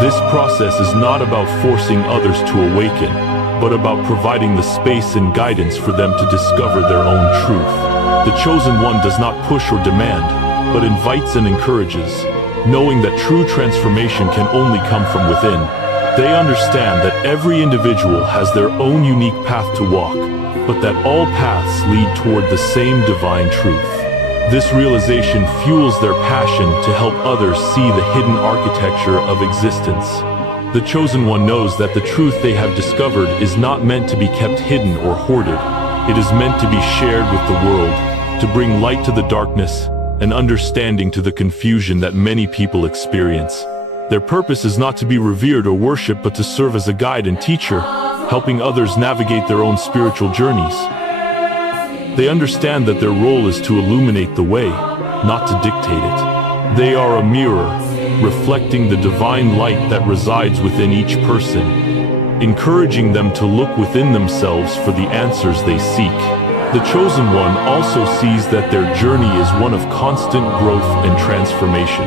This process is not about forcing others to awaken, but about providing the space and guidance for them to discover their own truth. The chosen one does not push or demand, but invites and encourages, knowing that true transformation can only come from within. They understand that every individual has their own unique path to walk, but that all paths lead toward the same divine truth. This realization fuels their passion to help others see the hidden architecture of existence. The chosen one knows that the truth they have discovered is not meant to be kept hidden or hoarded. It is meant to be shared with the world, to bring light to the darkness and understanding to the confusion that many people experience. Their purpose is not to be revered or worshipped, but to serve as a guide and teacher, helping others navigate their own spiritual journeys. They understand that their role is to illuminate the way, not to dictate it. They are a mirror, reflecting the divine light that resides within each person, encouraging them to look within themselves for the answers they seek. The chosen one also sees that their journey is one of constant growth and transformation.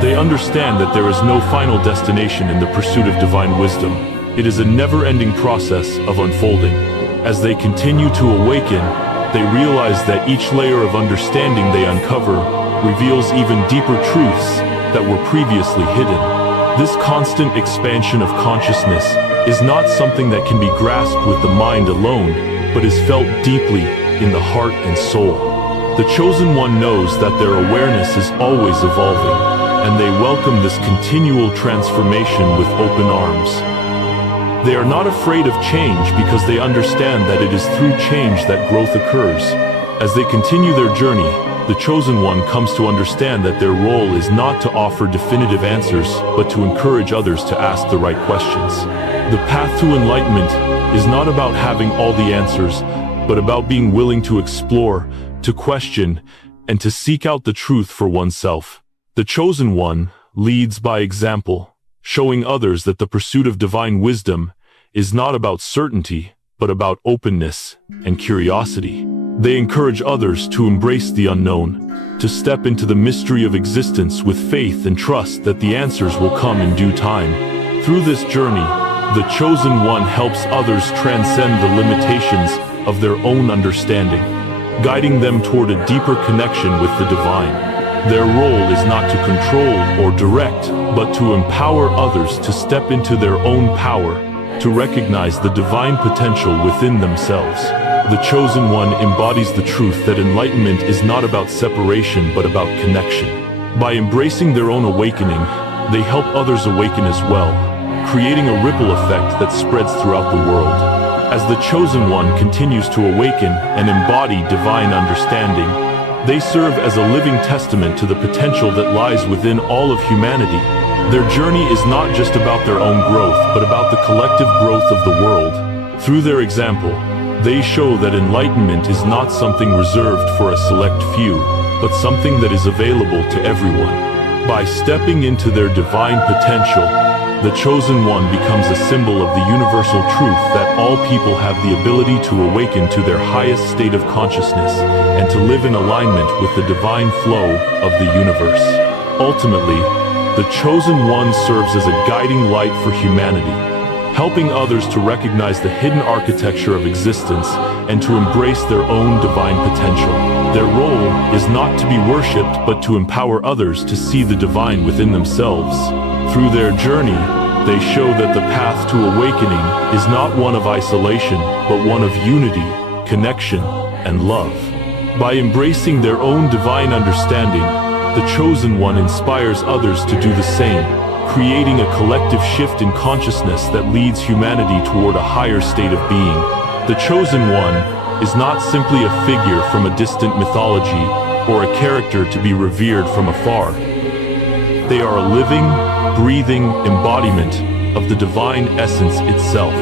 They understand that there is no final destination in the pursuit of divine wisdom. It is a never-ending process of unfolding. As they continue to awaken, they realize that each layer of understanding they uncover reveals even deeper truths that were previously hidden. This constant expansion of consciousness is not something that can be grasped with the mind alone, but is felt deeply in the heart and soul. The chosen one knows that their awareness is always evolving, and they welcome this continual transformation with open arms. They are not afraid of change because they understand that it is through change that growth occurs. As they continue their journey, the chosen one comes to understand that their role is not to offer definitive answers, but to encourage others to ask the right questions. The path to enlightenment is not about having all the answers, but about being willing to explore, to question, and to seek out the truth for oneself. The Chosen One leads by example, showing others that the pursuit of divine wisdom is not about certainty, but about openness and curiosity. They encourage others to embrace the unknown, to step into the mystery of existence with faith and trust that the answers will come in due time. Through this journey, the Chosen One helps others transcend the limitations of their own understanding, guiding them toward a deeper connection with the divine. Their role is not to control or direct, but to empower others to step into their own power, to recognize the divine potential within themselves. The Chosen One embodies the truth that enlightenment is not about separation but about connection. By embracing their own awakening, they help others awaken as well, creating a ripple effect that spreads throughout the world. As the Chosen One continues to awaken and embody divine understanding, they serve as a living testament to the potential that lies within all of humanity. Their journey is not just about their own growth, but about the collective growth of the world. Through their example, they show that enlightenment is not something reserved for a select few, but something that is available to everyone. By stepping into their divine potential, the Chosen One becomes a symbol of the universal truth that all people have the ability to awaken to their highest state of consciousness and to live in alignment with the divine flow of the universe. Ultimately, the Chosen One serves as a guiding light for humanity, helping others to recognize the hidden architecture of existence and to embrace their own divine potential. Their role is not to be worshipped but to empower others to see the divine within themselves. Through their journey, they show that the path to awakening is not one of isolation, but one of unity, connection, and love. By embracing their own divine understanding, the Chosen One inspires others to do the same, creating a collective shift in consciousness that leads humanity toward a higher state of being. The Chosen One is not simply a figure from a distant mythology or a character to be revered from afar. They are a living, breathing embodiment of the divine essence itself.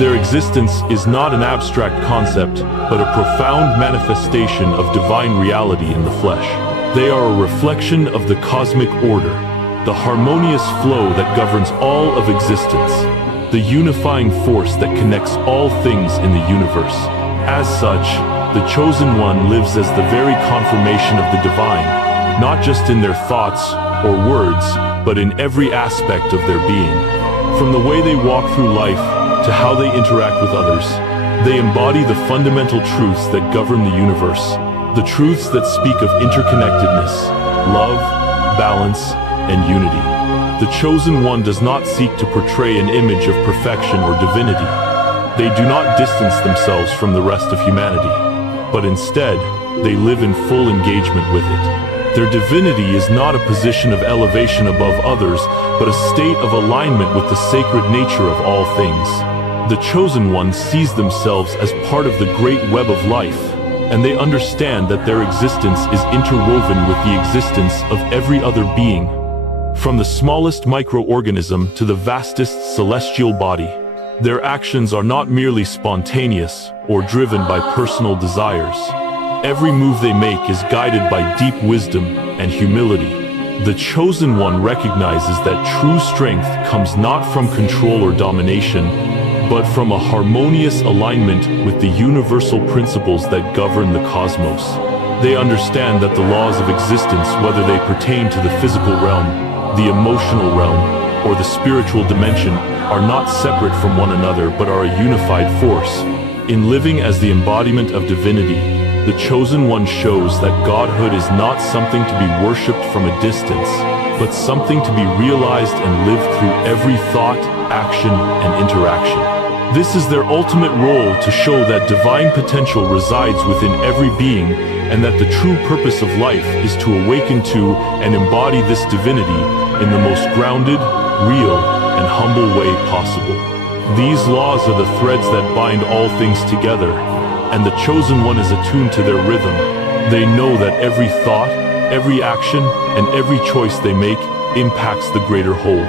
Their existence is not an abstract concept, but a profound manifestation of divine reality in the flesh. They are a reflection of the cosmic order, the harmonious flow that governs all of existence, the unifying force that connects all things in the universe. As such, the Chosen One lives as the very confirmation of the divine, not just in their thoughts or words, but in every aspect of their being. From the way they walk through life to how they interact with others, they embody the fundamental truths that govern the universe, the truths that speak of interconnectedness, love, balance, and unity. The Chosen One does not seek to portray an image of perfection or divinity. They do not distance themselves from the rest of humanity, but instead, they live in full engagement with it. Their divinity is not a position of elevation above others, but a state of alignment with the sacred nature of all things. The Chosen One sees themselves as part of the great web of life, and they understand that their existence is interwoven with the existence of every other being. From the smallest microorganism to the vastest celestial body, their actions are not merely spontaneous or driven by personal desires. Every move they make is guided by deep wisdom and humility. The Chosen One recognizes that true strength comes not from control or domination, but from a harmonious alignment with the universal principles that govern the cosmos. They understand that the laws of existence, whether they pertain to the physical realm, the emotional realm, or the spiritual dimension, are not separate from one another but are a unified force. In living as the embodiment of divinity, the Chosen One shows that Godhood is not something to be worshipped from a distance, but something to be realized and lived through every thought, action, and interaction. This is their ultimate role, to show that divine potential resides within every being and that the true purpose of life is to awaken to and embody this divinity in the most grounded, real, and humble way possible. These laws are the threads that bind all things together, and the Chosen One is attuned to their rhythm. They know that every thought, every action, and every choice they make impacts the greater whole,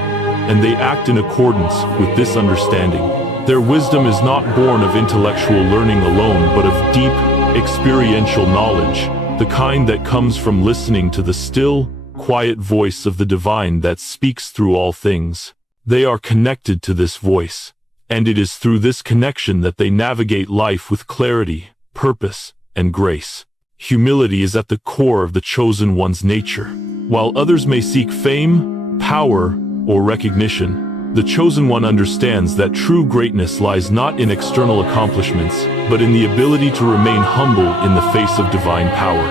and they act in accordance with this understanding. Their wisdom is not born of intellectual learning alone, but of deep, experiential knowledge, the kind that comes from listening to the still, quiet voice of the divine that speaks through all things. They are connected to this voice, and it is through this connection that they navigate life with clarity, purpose, and grace. Humility is at the core of the chosen one's nature. While others may seek fame, power, or recognition, the chosen one understands that true greatness lies not in external accomplishments, but in the ability to remain humble in the face of divine power.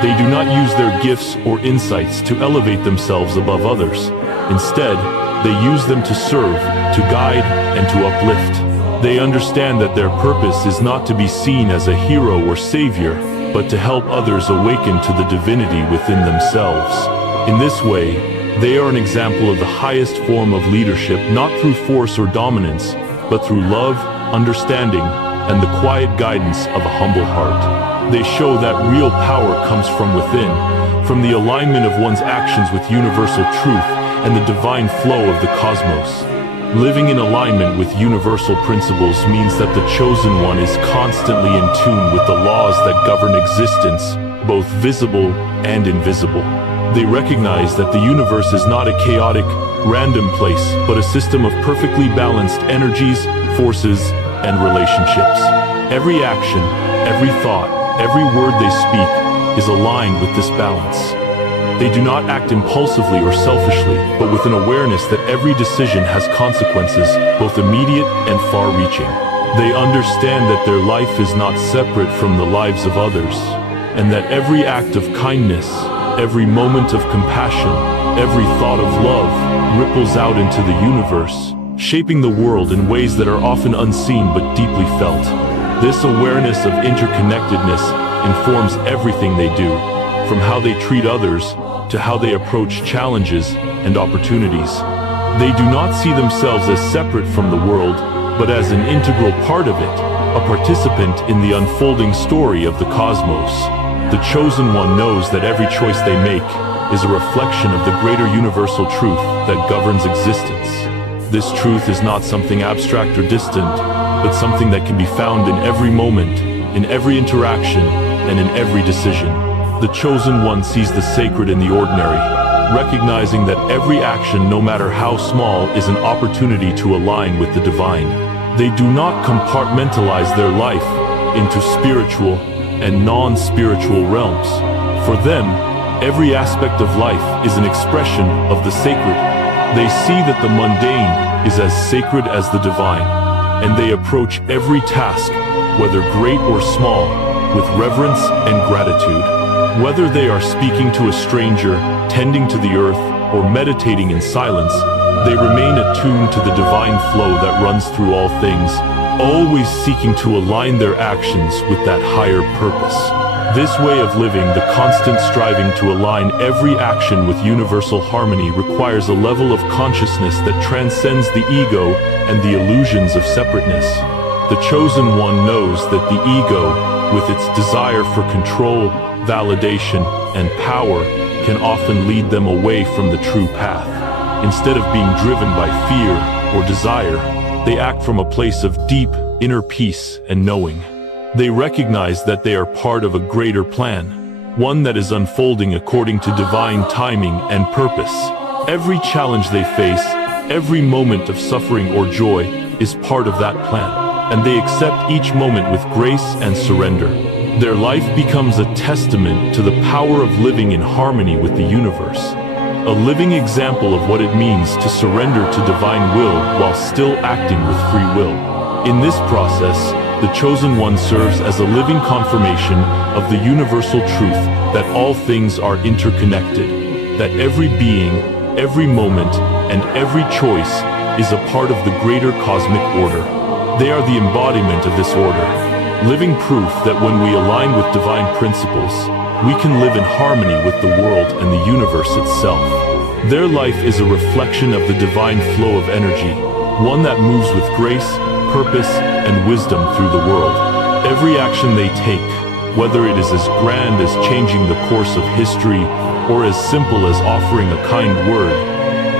They do not use their gifts or insights to elevate themselves above others. Instead, they use them to serve, to guide, and to uplift. They understand that their purpose is not to be seen as a hero or savior, but to help others awaken to the divinity within themselves. In this way, they are an example of the highest form of leadership, not through force or dominance, but through love, understanding, and the quiet guidance of a humble heart. They show that real power comes from within, from the alignment of one's actions with universal truth and the divine flow of the cosmos. Living in alignment with universal principles means that the chosen one is constantly in tune with the laws that govern existence, both visible and invisible. They recognize that the universe is not a chaotic, random place, but a system of perfectly balanced energies, forces, and relationships. Every action, every thought, every word they speak is aligned with this balance. They do not act impulsively or selfishly, but with an awareness that every decision has consequences, both immediate and far-reaching. They understand that their life is not separate from the lives of others, and that every act of kindness, every moment of compassion, every thought of love ripples out into the universe, shaping the world in ways that are often unseen but deeply felt. This awareness of interconnectedness informs everything they do, from how they treat others to how they approach challenges and opportunities. They do not see themselves as separate from the world, but as an integral part of it, a participant in the unfolding story of the cosmos. The chosen one knows that every choice they make is a reflection of the greater universal truth that governs existence. This truth is not something abstract or distant, but something that can be found in every moment, in every interaction, and in every decision. The chosen one sees the sacred in the ordinary, recognizing that every action, no matter how small, is an opportunity to align with the divine. They do not compartmentalize their life into spiritual and non-spiritual realms. For them, every aspect of life is an expression of the sacred. They see that the mundane is as sacred as the divine, and they approach every task, whether great or small, with reverence and gratitude. Whether they are speaking to a stranger, tending to the earth, or meditating in silence, they remain attuned to the divine flow that runs through all things, always seeking to align their actions with that higher purpose. This way of living, the constant striving to align every action with universal harmony, requires a level of consciousness that transcends the ego and the illusions of separateness. The chosen one knows that the ego, with its desire for control, validation, and power, can often lead them away from the true path. Instead of being driven by fear or desire, they act from a place of deep inner peace and knowing. They recognize that they are part of a greater plan, one that is unfolding according to divine timing and purpose. Every challenge they face, every moment of suffering or joy, is part of that plan, and they accept each moment with grace and surrender. Their life becomes a testament to the power of living in harmony with the universe, a living example of what it means to surrender to divine will while still acting with free will. In this process, the chosen one serves as a living confirmation of the universal truth that all things are interconnected, that every being, every moment, and every choice is a part of the greater cosmic order. They are the embodiment of this order, living proof that when we align with divine principles, we can live in harmony with the world and the universe itself. Their life is a reflection of the divine flow of energy, one that moves with grace, purpose, and wisdom through the world. Every action they take, whether it is as grand as changing the course of history or as simple as offering a kind word,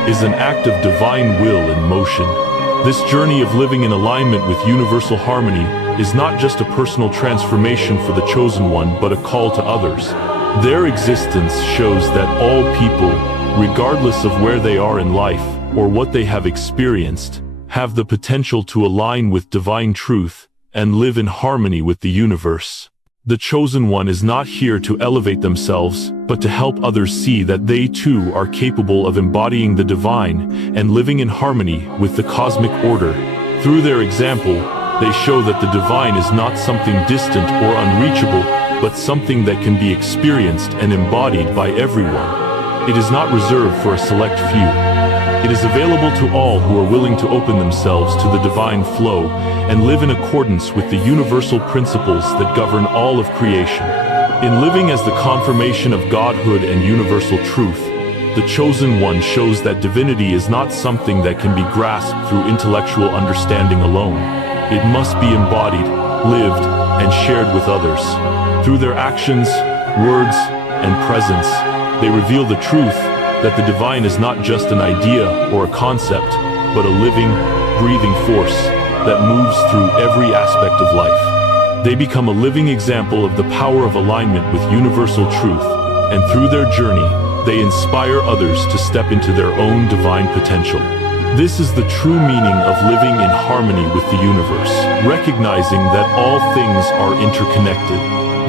is an act of divine will in motion. This journey of living in alignment with universal harmony is not just a personal transformation for the chosen one, but a call to others. Their existence shows that all people, regardless of where they are in life or what they have experienced, have the potential to align with divine truth and live in harmony with the universe. The chosen one is not here to elevate themselves, but to help others see that they too are capable of embodying the divine and living in harmony with the cosmic order. Through their example, they show that the divine is not something distant or unreachable, but something that can be experienced and embodied by everyone. It is not reserved for a select few. It is available to all who are willing to open themselves to the divine flow and live in accordance with the universal principles that govern all of creation. In living as the confirmation of Godhood and universal truth, the chosen one shows that divinity is not something that can be grasped through intellectual understanding alone. It must be embodied, lived, and shared with others. Through their actions, words, and presence, they reveal the truth that the divine is not just an idea or a concept, but a living, breathing force that moves through every aspect of life. They become a living example of the power of alignment with universal truth, and through their journey, they inspire others to step into their own divine potential. This is the true meaning of living in harmony with the universe, recognizing that all things are interconnected,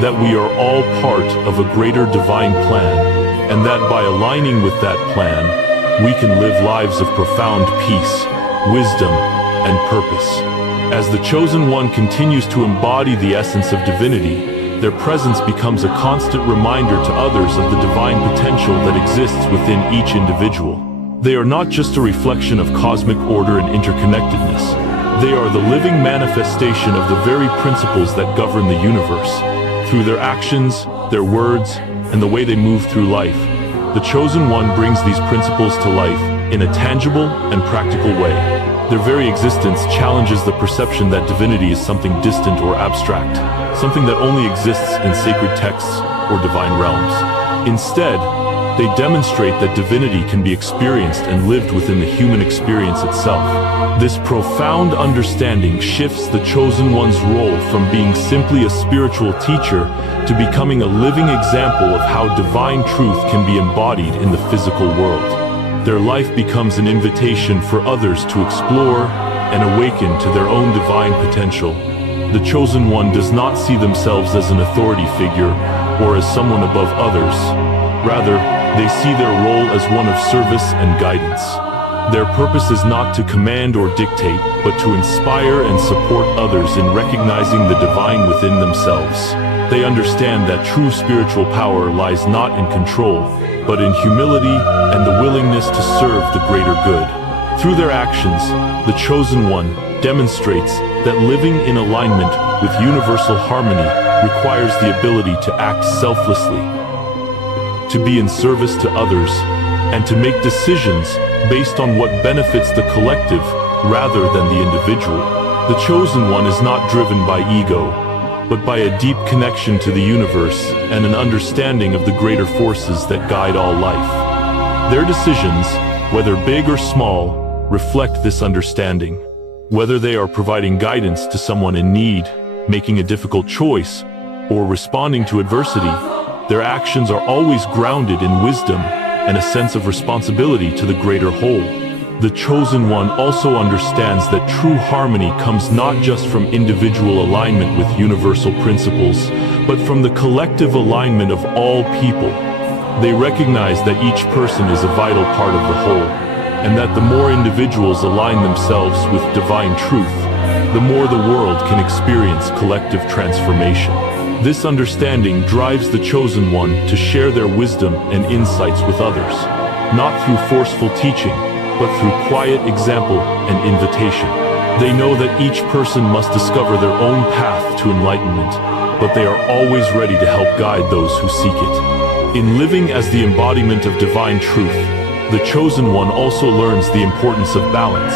that we are all part of a greater divine plan, and that by aligning with that plan, we can live lives of profound peace, wisdom, and purpose. As the chosen one continues to embody the essence of divinity, their presence becomes a constant reminder to others of the divine potential that exists within each individual. They are not just a reflection of cosmic order and interconnectedness. They are the living manifestation of the very principles that govern the universe. Through their actions, their words, and the way they move through life, the chosen one brings these principles to life in a tangible and practical way. Their very existence challenges the perception that divinity is something distant or abstract, something that only exists in sacred texts or divine realms. Instead, they demonstrate that divinity can be experienced and lived within the human experience itself. This profound understanding shifts the chosen one's role from being simply a spiritual teacher to becoming a living example of how divine truth can be embodied in the physical world. Their life becomes an invitation for others to explore and awaken to their own divine potential. The chosen one does not see themselves as an authority figure or as someone above others. Rather, they see their role as one of service and guidance. Their purpose is not to command or dictate, but to inspire and support others in recognizing the divine within themselves. They understand that true spiritual power lies not in control, but in humility and the willingness to serve the greater good. Through their actions, the chosen one demonstrates that living in alignment with universal harmony requires the ability to act selflessly, to be in service to others, and to make decisions based on what benefits the collective rather than the individual. The chosen one is not driven by ego, but by a deep connection to the universe and an understanding of the greater forces that guide all life. Their decisions, whether big or small, reflect this understanding. Whether they are providing guidance to someone in need, making a difficult choice, or responding to adversity, their actions are always grounded in wisdom and a sense of responsibility to the greater whole. The chosen one also understands that true harmony comes not just from individual alignment with universal principles, but from the collective alignment of all people. They recognize that each person is a vital part of the whole, and that the more individuals align themselves with divine truth, the more the world can experience collective transformation. This understanding drives the chosen one to share their wisdom and insights with others, not through forceful teaching, but through quiet example and invitation. They know that each person must discover their own path to enlightenment, but they are always ready to help guide those who seek it. In living as the embodiment of divine truth, the chosen one also learns the importance of balance.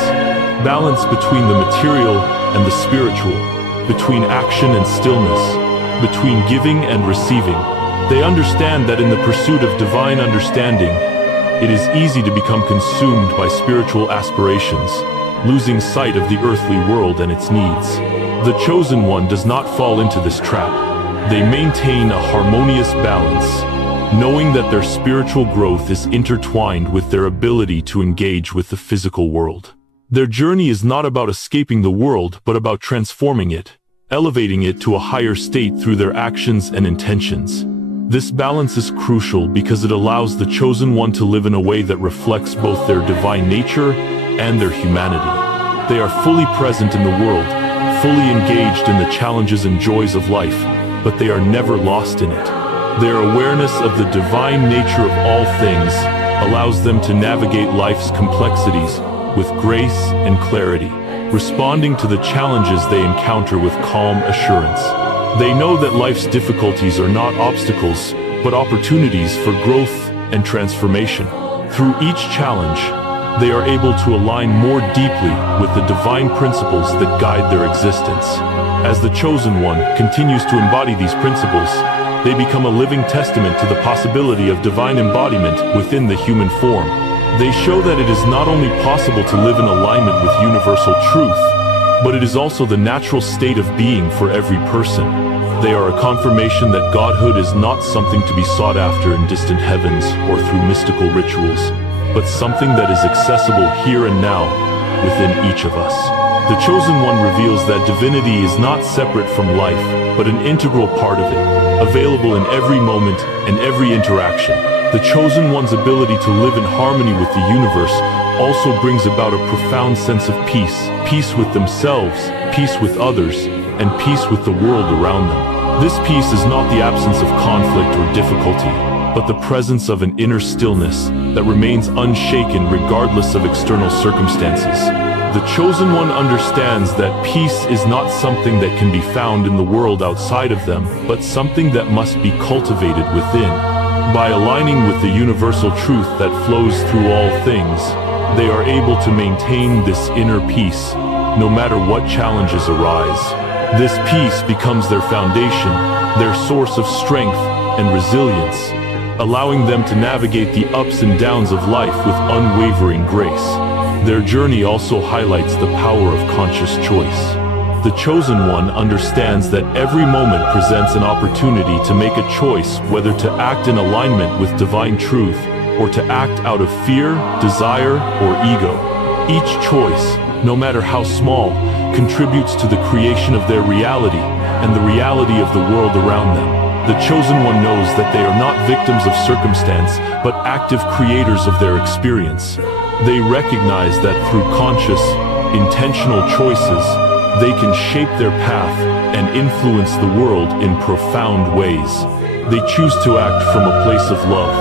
Balance between the material and the spiritual, between action and stillness, between giving and receiving. They understand that in the pursuit of divine understanding, it is easy to become consumed by spiritual aspirations, losing sight of the earthly world and its needs. The chosen one does not fall into this trap. They maintain a harmonious balance, knowing that their spiritual growth is intertwined with their ability to engage with the physical world. Their journey is not about escaping the world, but about transforming it, elevating it to a higher state through their actions and intentions. This balance is crucial because it allows the chosen one to live in a way that reflects both their divine nature and their humanity. They are fully present in the world, fully engaged in the challenges and joys of life, but they are never lost in it. Their awareness of the divine nature of all things allows them to navigate life's complexities with grace and clarity, responding to the challenges they encounter with calm assurance. They know that life's difficulties are not obstacles, but opportunities for growth and transformation. Through each challenge, they are able to align more deeply with the divine principles that guide their existence. As the chosen one continues to embody these principles, they become a living testament to the possibility of divine embodiment within the human form. They show that it is not only possible to live in alignment with universal truth, but it is also the natural state of being for every person. They are a confirmation that godhood is not something to be sought after in distant heavens or through mystical rituals, but something that is accessible here and now within each of us. The chosen one reveals that divinity is not separate from life, but an integral part of it, available in every moment and every interaction. The chosen one's ability to live in harmony with the universe also brings about a profound sense of peace, peace with themselves, peace with others, and peace with the world around them. This peace is not the absence of conflict or difficulty, but the presence of an inner stillness that remains unshaken regardless of external circumstances. The chosen one understands that peace is not something that can be found in the world outside of them, but something that must be cultivated within. By aligning with the universal truth that flows through all things, they are able to maintain this inner peace, no matter what challenges arise. This peace becomes their foundation, their source of strength and resilience, allowing them to navigate the ups and downs of life with unwavering grace. Their journey also highlights the power of conscious choice. The chosen one understands that every moment presents an opportunity to make a choice whether to act in alignment with divine truth or to act out of fear, desire, or ego. Each choice, no matter how small, contributes to the creation of their reality and the reality of the world around them. The chosen one knows that they are not victims of circumstance, but active creators of their experience. They recognize that through conscious, intentional choices, they can shape their path and influence the world in profound ways. They choose to act from a place of love,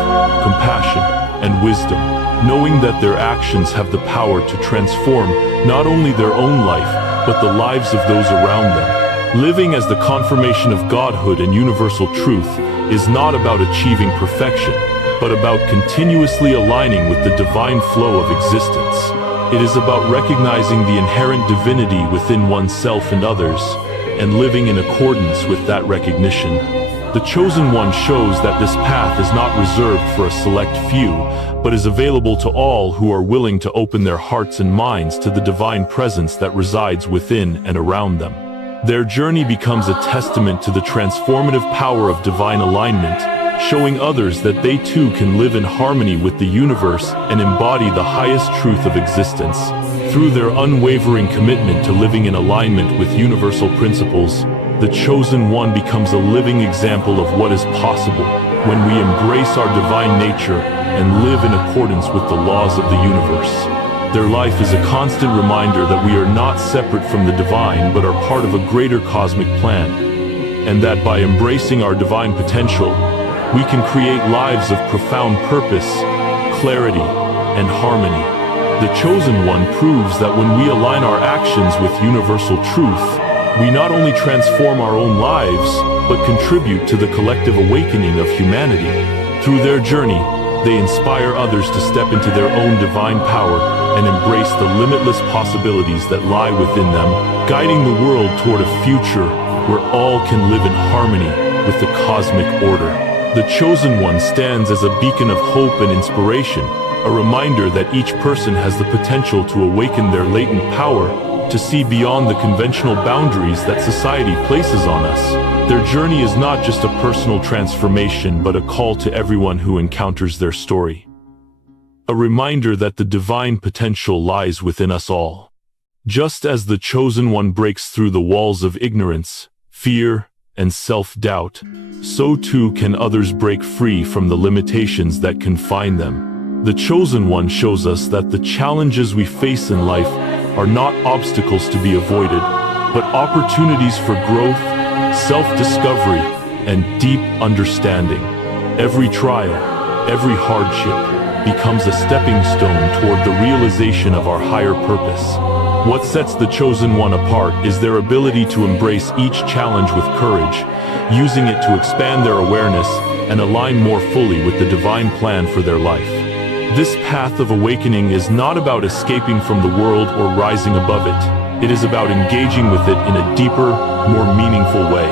compassion, and wisdom, knowing that their actions have the power to transform not only their own life, but the lives of those around them. Living as the confirmation of godhood and universal truth is not about achieving perfection, but about continuously aligning with the divine flow of existence. It is about recognizing the inherent divinity within oneself and others, and living in accordance with that recognition. The chosen one shows that this path is not reserved for a select few, but is available to all who are willing to open their hearts and minds to the divine presence that resides within and around them. Their journey becomes a testament to the transformative power of divine alignment, showing others that they too can live in harmony with the universe and embody the highest truth of existence. Through their unwavering commitment to living in alignment with universal principles, the chosen one becomes a living example of what is possible when we embrace our divine nature and live in accordance with the laws of the universe. Their life is a constant reminder that we are not separate from the divine but are part of a greater cosmic plan, and that by embracing our divine potential, we can create lives of profound purpose, clarity, and harmony. The chosen one proves that when we align our actions with universal truth, we not only transform our own lives, but contribute to the collective awakening of humanity. Through their journey, they inspire others to step into their own divine power and embrace the limitless possibilities that lie within them, guiding the world toward a future where all can live in harmony with the cosmic order. The chosen one stands as a beacon of hope and inspiration, a reminder that each person has the potential to awaken their latent power, to see beyond the conventional boundaries that society places on us. Their journey is not just a personal transformation, but a call to everyone who encounters their story. A reminder that the divine potential lies within us all. Just as the chosen one breaks through the walls of ignorance, fear, and self-doubt, so too can others break free from the limitations that confine them. The chosen one shows us that the challenges we face in life are not obstacles to be avoided, but opportunities for growth, self-discovery, and deep understanding. Every trial, every hardship becomes a stepping stone toward the realization of our higher purpose. What sets the chosen one apart is their ability to embrace each challenge with courage, using it to expand their awareness and align more fully with the divine plan for their life. This path of awakening is not about escaping from the world or rising above it. It is about engaging with it in a deeper, more meaningful way.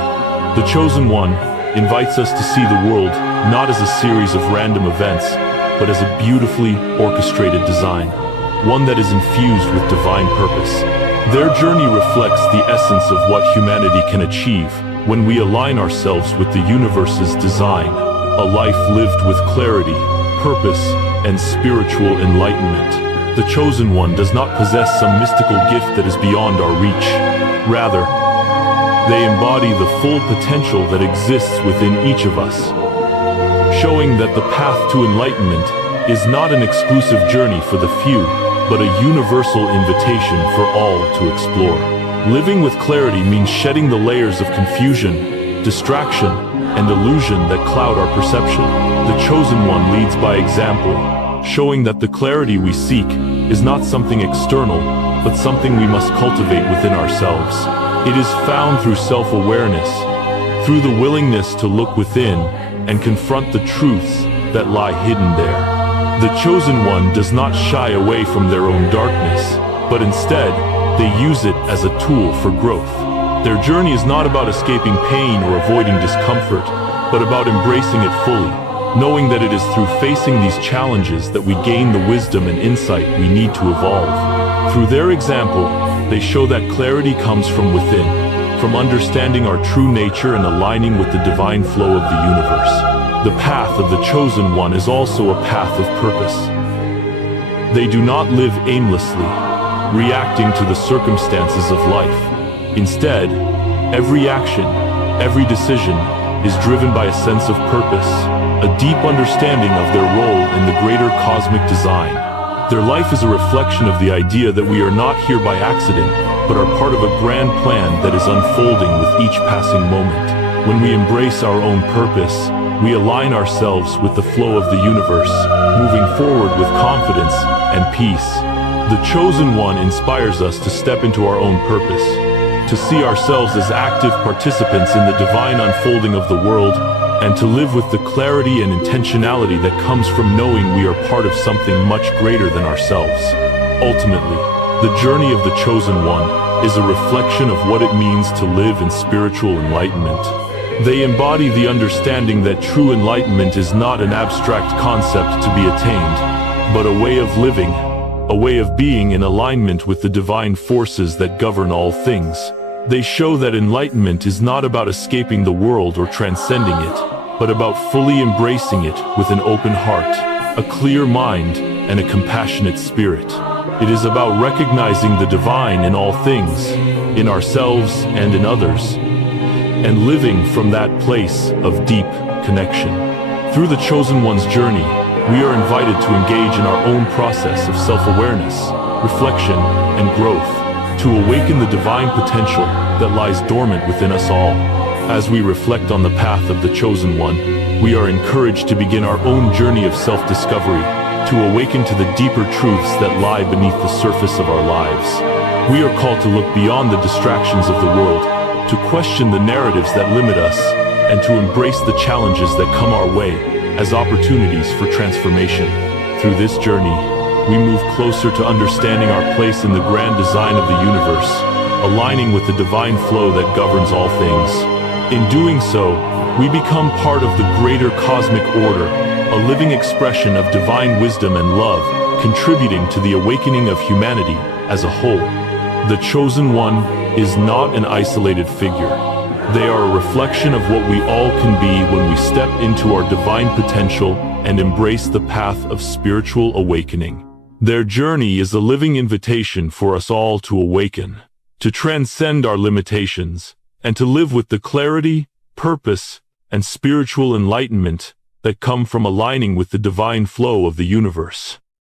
The chosen one invites us to see the world not as a series of random events, but as a beautifully orchestrated design, one that is infused with divine purpose. Their journey reflects the essence of what humanity can achieve when we align ourselves with the universe's design, a life lived with clarity, purpose, and spiritual enlightenment. The chosen one does not possess some mystical gift that is beyond our reach. Rather, they embody the full potential that exists within each of us, showing that the path to enlightenment is not an exclusive journey for the few, but a universal invitation for all to explore. Living with clarity means shedding the layers of confusion, distraction, and illusion that cloud our perception. The chosen one leads by example, showing that the clarity we seek is not something external, but something we must cultivate within ourselves. It is found through self-awareness, through the willingness to look within and confront the truths that lie hidden there. The chosen one does not shy away from their own darkness, but instead, they use it as a tool for growth. Their journey is not about escaping pain or avoiding discomfort, but about embracing it fully, knowing that it is through facing these challenges that we gain the wisdom and insight we need to evolve. Through their example, they show that clarity comes from within, from understanding our true nature and aligning with the divine flow of the universe. The path of the chosen one is also a path of purpose. They do not live aimlessly, reacting to the circumstances of life. Instead, every action, every decision is driven by a sense of purpose, a deep understanding of their role in the greater cosmic design. Their life is a reflection of the idea that we are not here by accident, but are part of a grand plan that is unfolding with each passing moment. When we embrace our own purpose, we align ourselves with the flow of the universe, moving forward with confidence and peace. The chosen one inspires us to step into our own purpose, to see ourselves as active participants in the divine unfolding of the world, and to live with the clarity and intentionality that comes from knowing we are part of something much greater than ourselves. Ultimately, the journey of the chosen one is a reflection of what it means to live in spiritual enlightenment. They embody the understanding that true enlightenment is not an abstract concept to be attained, but a way of living, a way of being in alignment with the divine forces that govern all things. They show that enlightenment is not about escaping the world or transcending it, but about fully embracing it with an open heart, a clear mind, and a compassionate spirit. It is about recognizing the divine in all things, in ourselves and in others, and living from that place of deep connection. Through the chosen one's journey, we are invited to engage in our own process of self-awareness, reflection, and growth, to awaken the divine potential that lies dormant within us all. As we reflect on the path of the chosen one, we are encouraged to begin our own journey of self-discovery, to awaken to the deeper truths that lie beneath the surface of our lives. We are called to look beyond the distractions of the world, to question the narratives that limit us, and to embrace the challenges that come our way as opportunities for transformation. Through this journey, we move closer to understanding our place in the grand design of the universe, aligning with the divine flow that governs all things. In doing so, we become part of the greater cosmic order, a living expression of divine wisdom and love, contributing to the awakening of humanity as a whole. The Chosen One is not an isolated figure. They are a reflection of what we all can be when we step into our divine potential and embrace the path of spiritual awakening. Their journey is a living invitation for us all to awaken, to transcend our limitations, and to live with the clarity, purpose, and spiritual enlightenment that come from aligning with the divine flow of the universe.